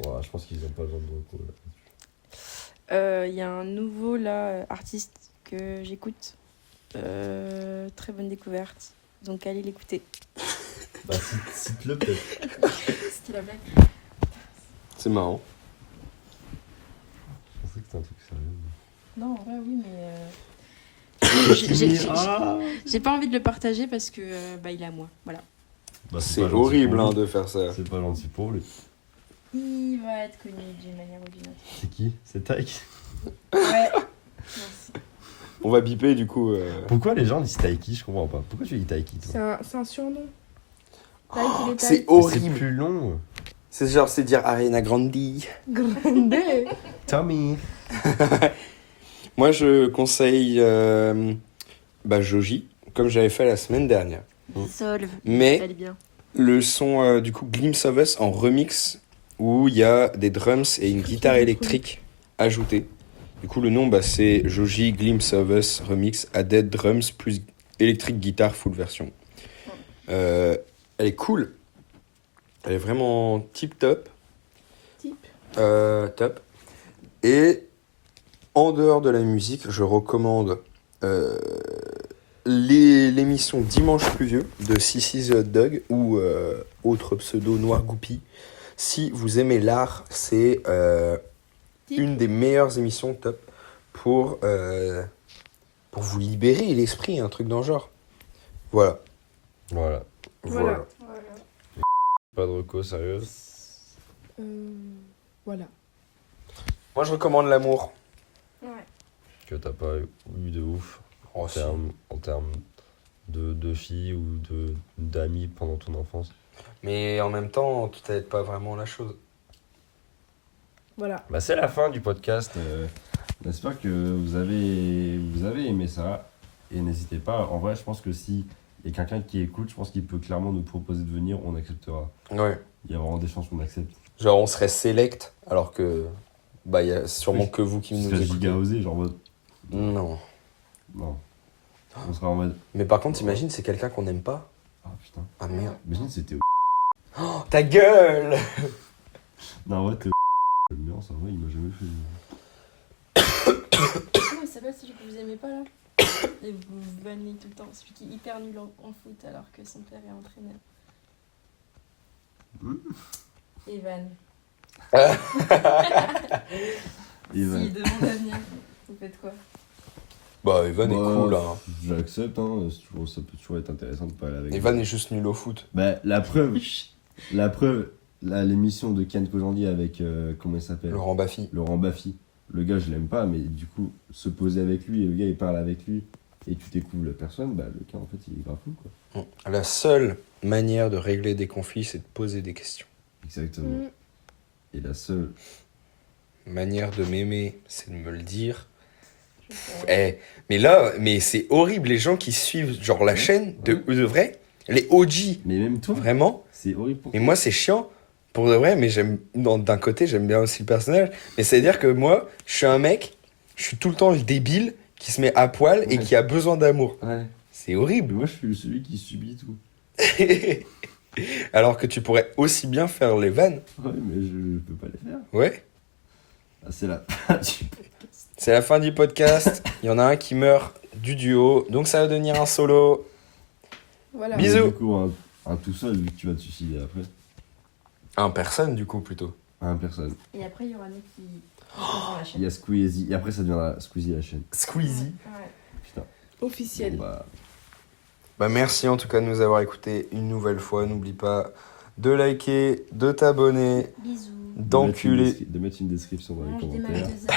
Ouais, je pense qu'ils n'ont pas besoin de recours là. Il y a un nouveau là, artiste que j'écoute. Très bonne découverte. Donc allez l'écouter. Bah, cite-le peut-être. C'était la blague. C'est marrant. Je pensais que c'était un truc sérieux. Non, en vrai, oui, mais. J'ai pas envie de le partager parce que bah, il est à moi. Voilà. Bah, C'est pas gentil horrible pour hein, lui. de faire ça. C'est pas gentil pour lui. Il va être connu d'une manière ou d'une autre. C'est qui? C'est Taïk. Ouais. Merci. On va biper du coup. Pourquoi les gens disent Taiki? Je comprends pas. Pourquoi tu dis Taiki toi? C'est un surnom. C'est C'est horrible. plus long. C'est genre, c'est dire Ariana Grande. Grande. Tommy. Moi, je conseille Joji, comme j'avais fait la semaine dernière. Solve. Mais Allez bien. le son du coup Glimpse of Us en remix où il y a des drums et une guitare électrique ajoutée. Du coup le nom c'est Joji Glimpse of Us remix added drums plus électrique guitare full version. Elle est cool. Elle est vraiment tip top. Top. Et en dehors de la musique, je recommande l'émission Dimanche pluvieux de Sissi the Hot Dog ou autre pseudo Noir Goupy. Si vous aimez l'art, c'est une des meilleures émissions top pour vous libérer l'esprit, un truc dans le genre. Voilà. Voilà. Voilà. Pas de reco, sérieuse. Voilà. Moi, je recommande l'amour. Ouais. Que t'as pas eu de ouf Oh, en termes de filles ou d'amis pendant ton enfance. mais en même temps, tout n'aide pas vraiment la chose. Voilà. Bah, c'est la fin du podcast. J'espère que vous avez aimé ça. Et n'hésitez pas. En vrai, je pense que si il y a quelqu'un qui écoute, je pense qu'il peut clairement nous proposer de venir. On acceptera. Ouais. Il y a vraiment des chances qu'on accepte. Genre, on serait select, alors que il y a sûrement Oui. que vous qui Ce nous serait écoutez. giga osé, genre en mode. Non. Non. On sera en mode. Mais par contre, t'imagines, c'est quelqu'un qu'on n'aime pas. Ah putain. Ah merde. Imagine c'était. Oh, ta gueule. Non, ouais, t'es. Non, ça va, il m'a jamais fait. Comment il s'appelle celui que vous aimez pas là? Et vous vannez tout le temps. Celui qui est hyper nul en foot alors que son père est entraîneur. Evan. Evan. S'il demande à venir, vous faites quoi? Evan est cool, hein. J'accepte, hein. Ça peut toujours être intéressant de parler avec Evan est juste nul au foot. Bah, la preuve, là, l'émission de Ken Kojandi avec, comment il s'appelle Laurent Baffy. Laurent Baffy. Le gars, je l'aime pas, mais du coup, se poser avec lui et le gars, il parle avec lui et tu découvres la personne, bah, le gars, en fait, il est grave fou, quoi. La seule manière de régler des conflits, c'est de poser des questions. Exactement. Et la seule. Manière de m'aimer, c'est de me le dire. Je sais. Mais c'est horrible, les gens qui suivent genre la chaîne, de vrai, les OG, Mais même toi, vraiment. c'est horrible pour Et toi. moi, c'est chiant, pour de vrai, mais d'un côté, j'aime bien aussi le personnage. Mais c'est-à-dire que moi, je suis un mec, je suis tout le temps le débile qui se met à poil et Ouais. qui a besoin d'amour. Ouais. C'est Mais horrible. moi, je suis celui qui subit tout. Alors que tu pourrais aussi bien faire les vannes. Ouais, mais je peux pas les faire. Ouais. Ah, c'est là. C'est la fin du podcast. Il y en a un qui meurt du duo, donc ça va devenir un solo. Voilà. Bisous. Mais du coup, un tout seul, vu que tu vas te suicider après. Un personne, du coup, plutôt. Un personne. Et après, il y aura nous qui dans la Il chaîne. y a Squeezie. Et après, ça deviendra Squeezie la chaîne. Squeezie. Ouais. Putain. Officiel. Bon, Merci en tout cas de nous avoir écoutés une nouvelle fois. N'oublie pas de liker, de t'abonner, Bisous. d'enculer. De mettre une description dans les Mange des commentaires. maltesers.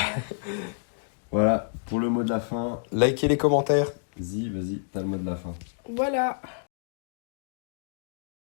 Voilà, pour le mot de la fin. Likez les commentaires. Vas-y, t'as le mot de la fin. Voilà.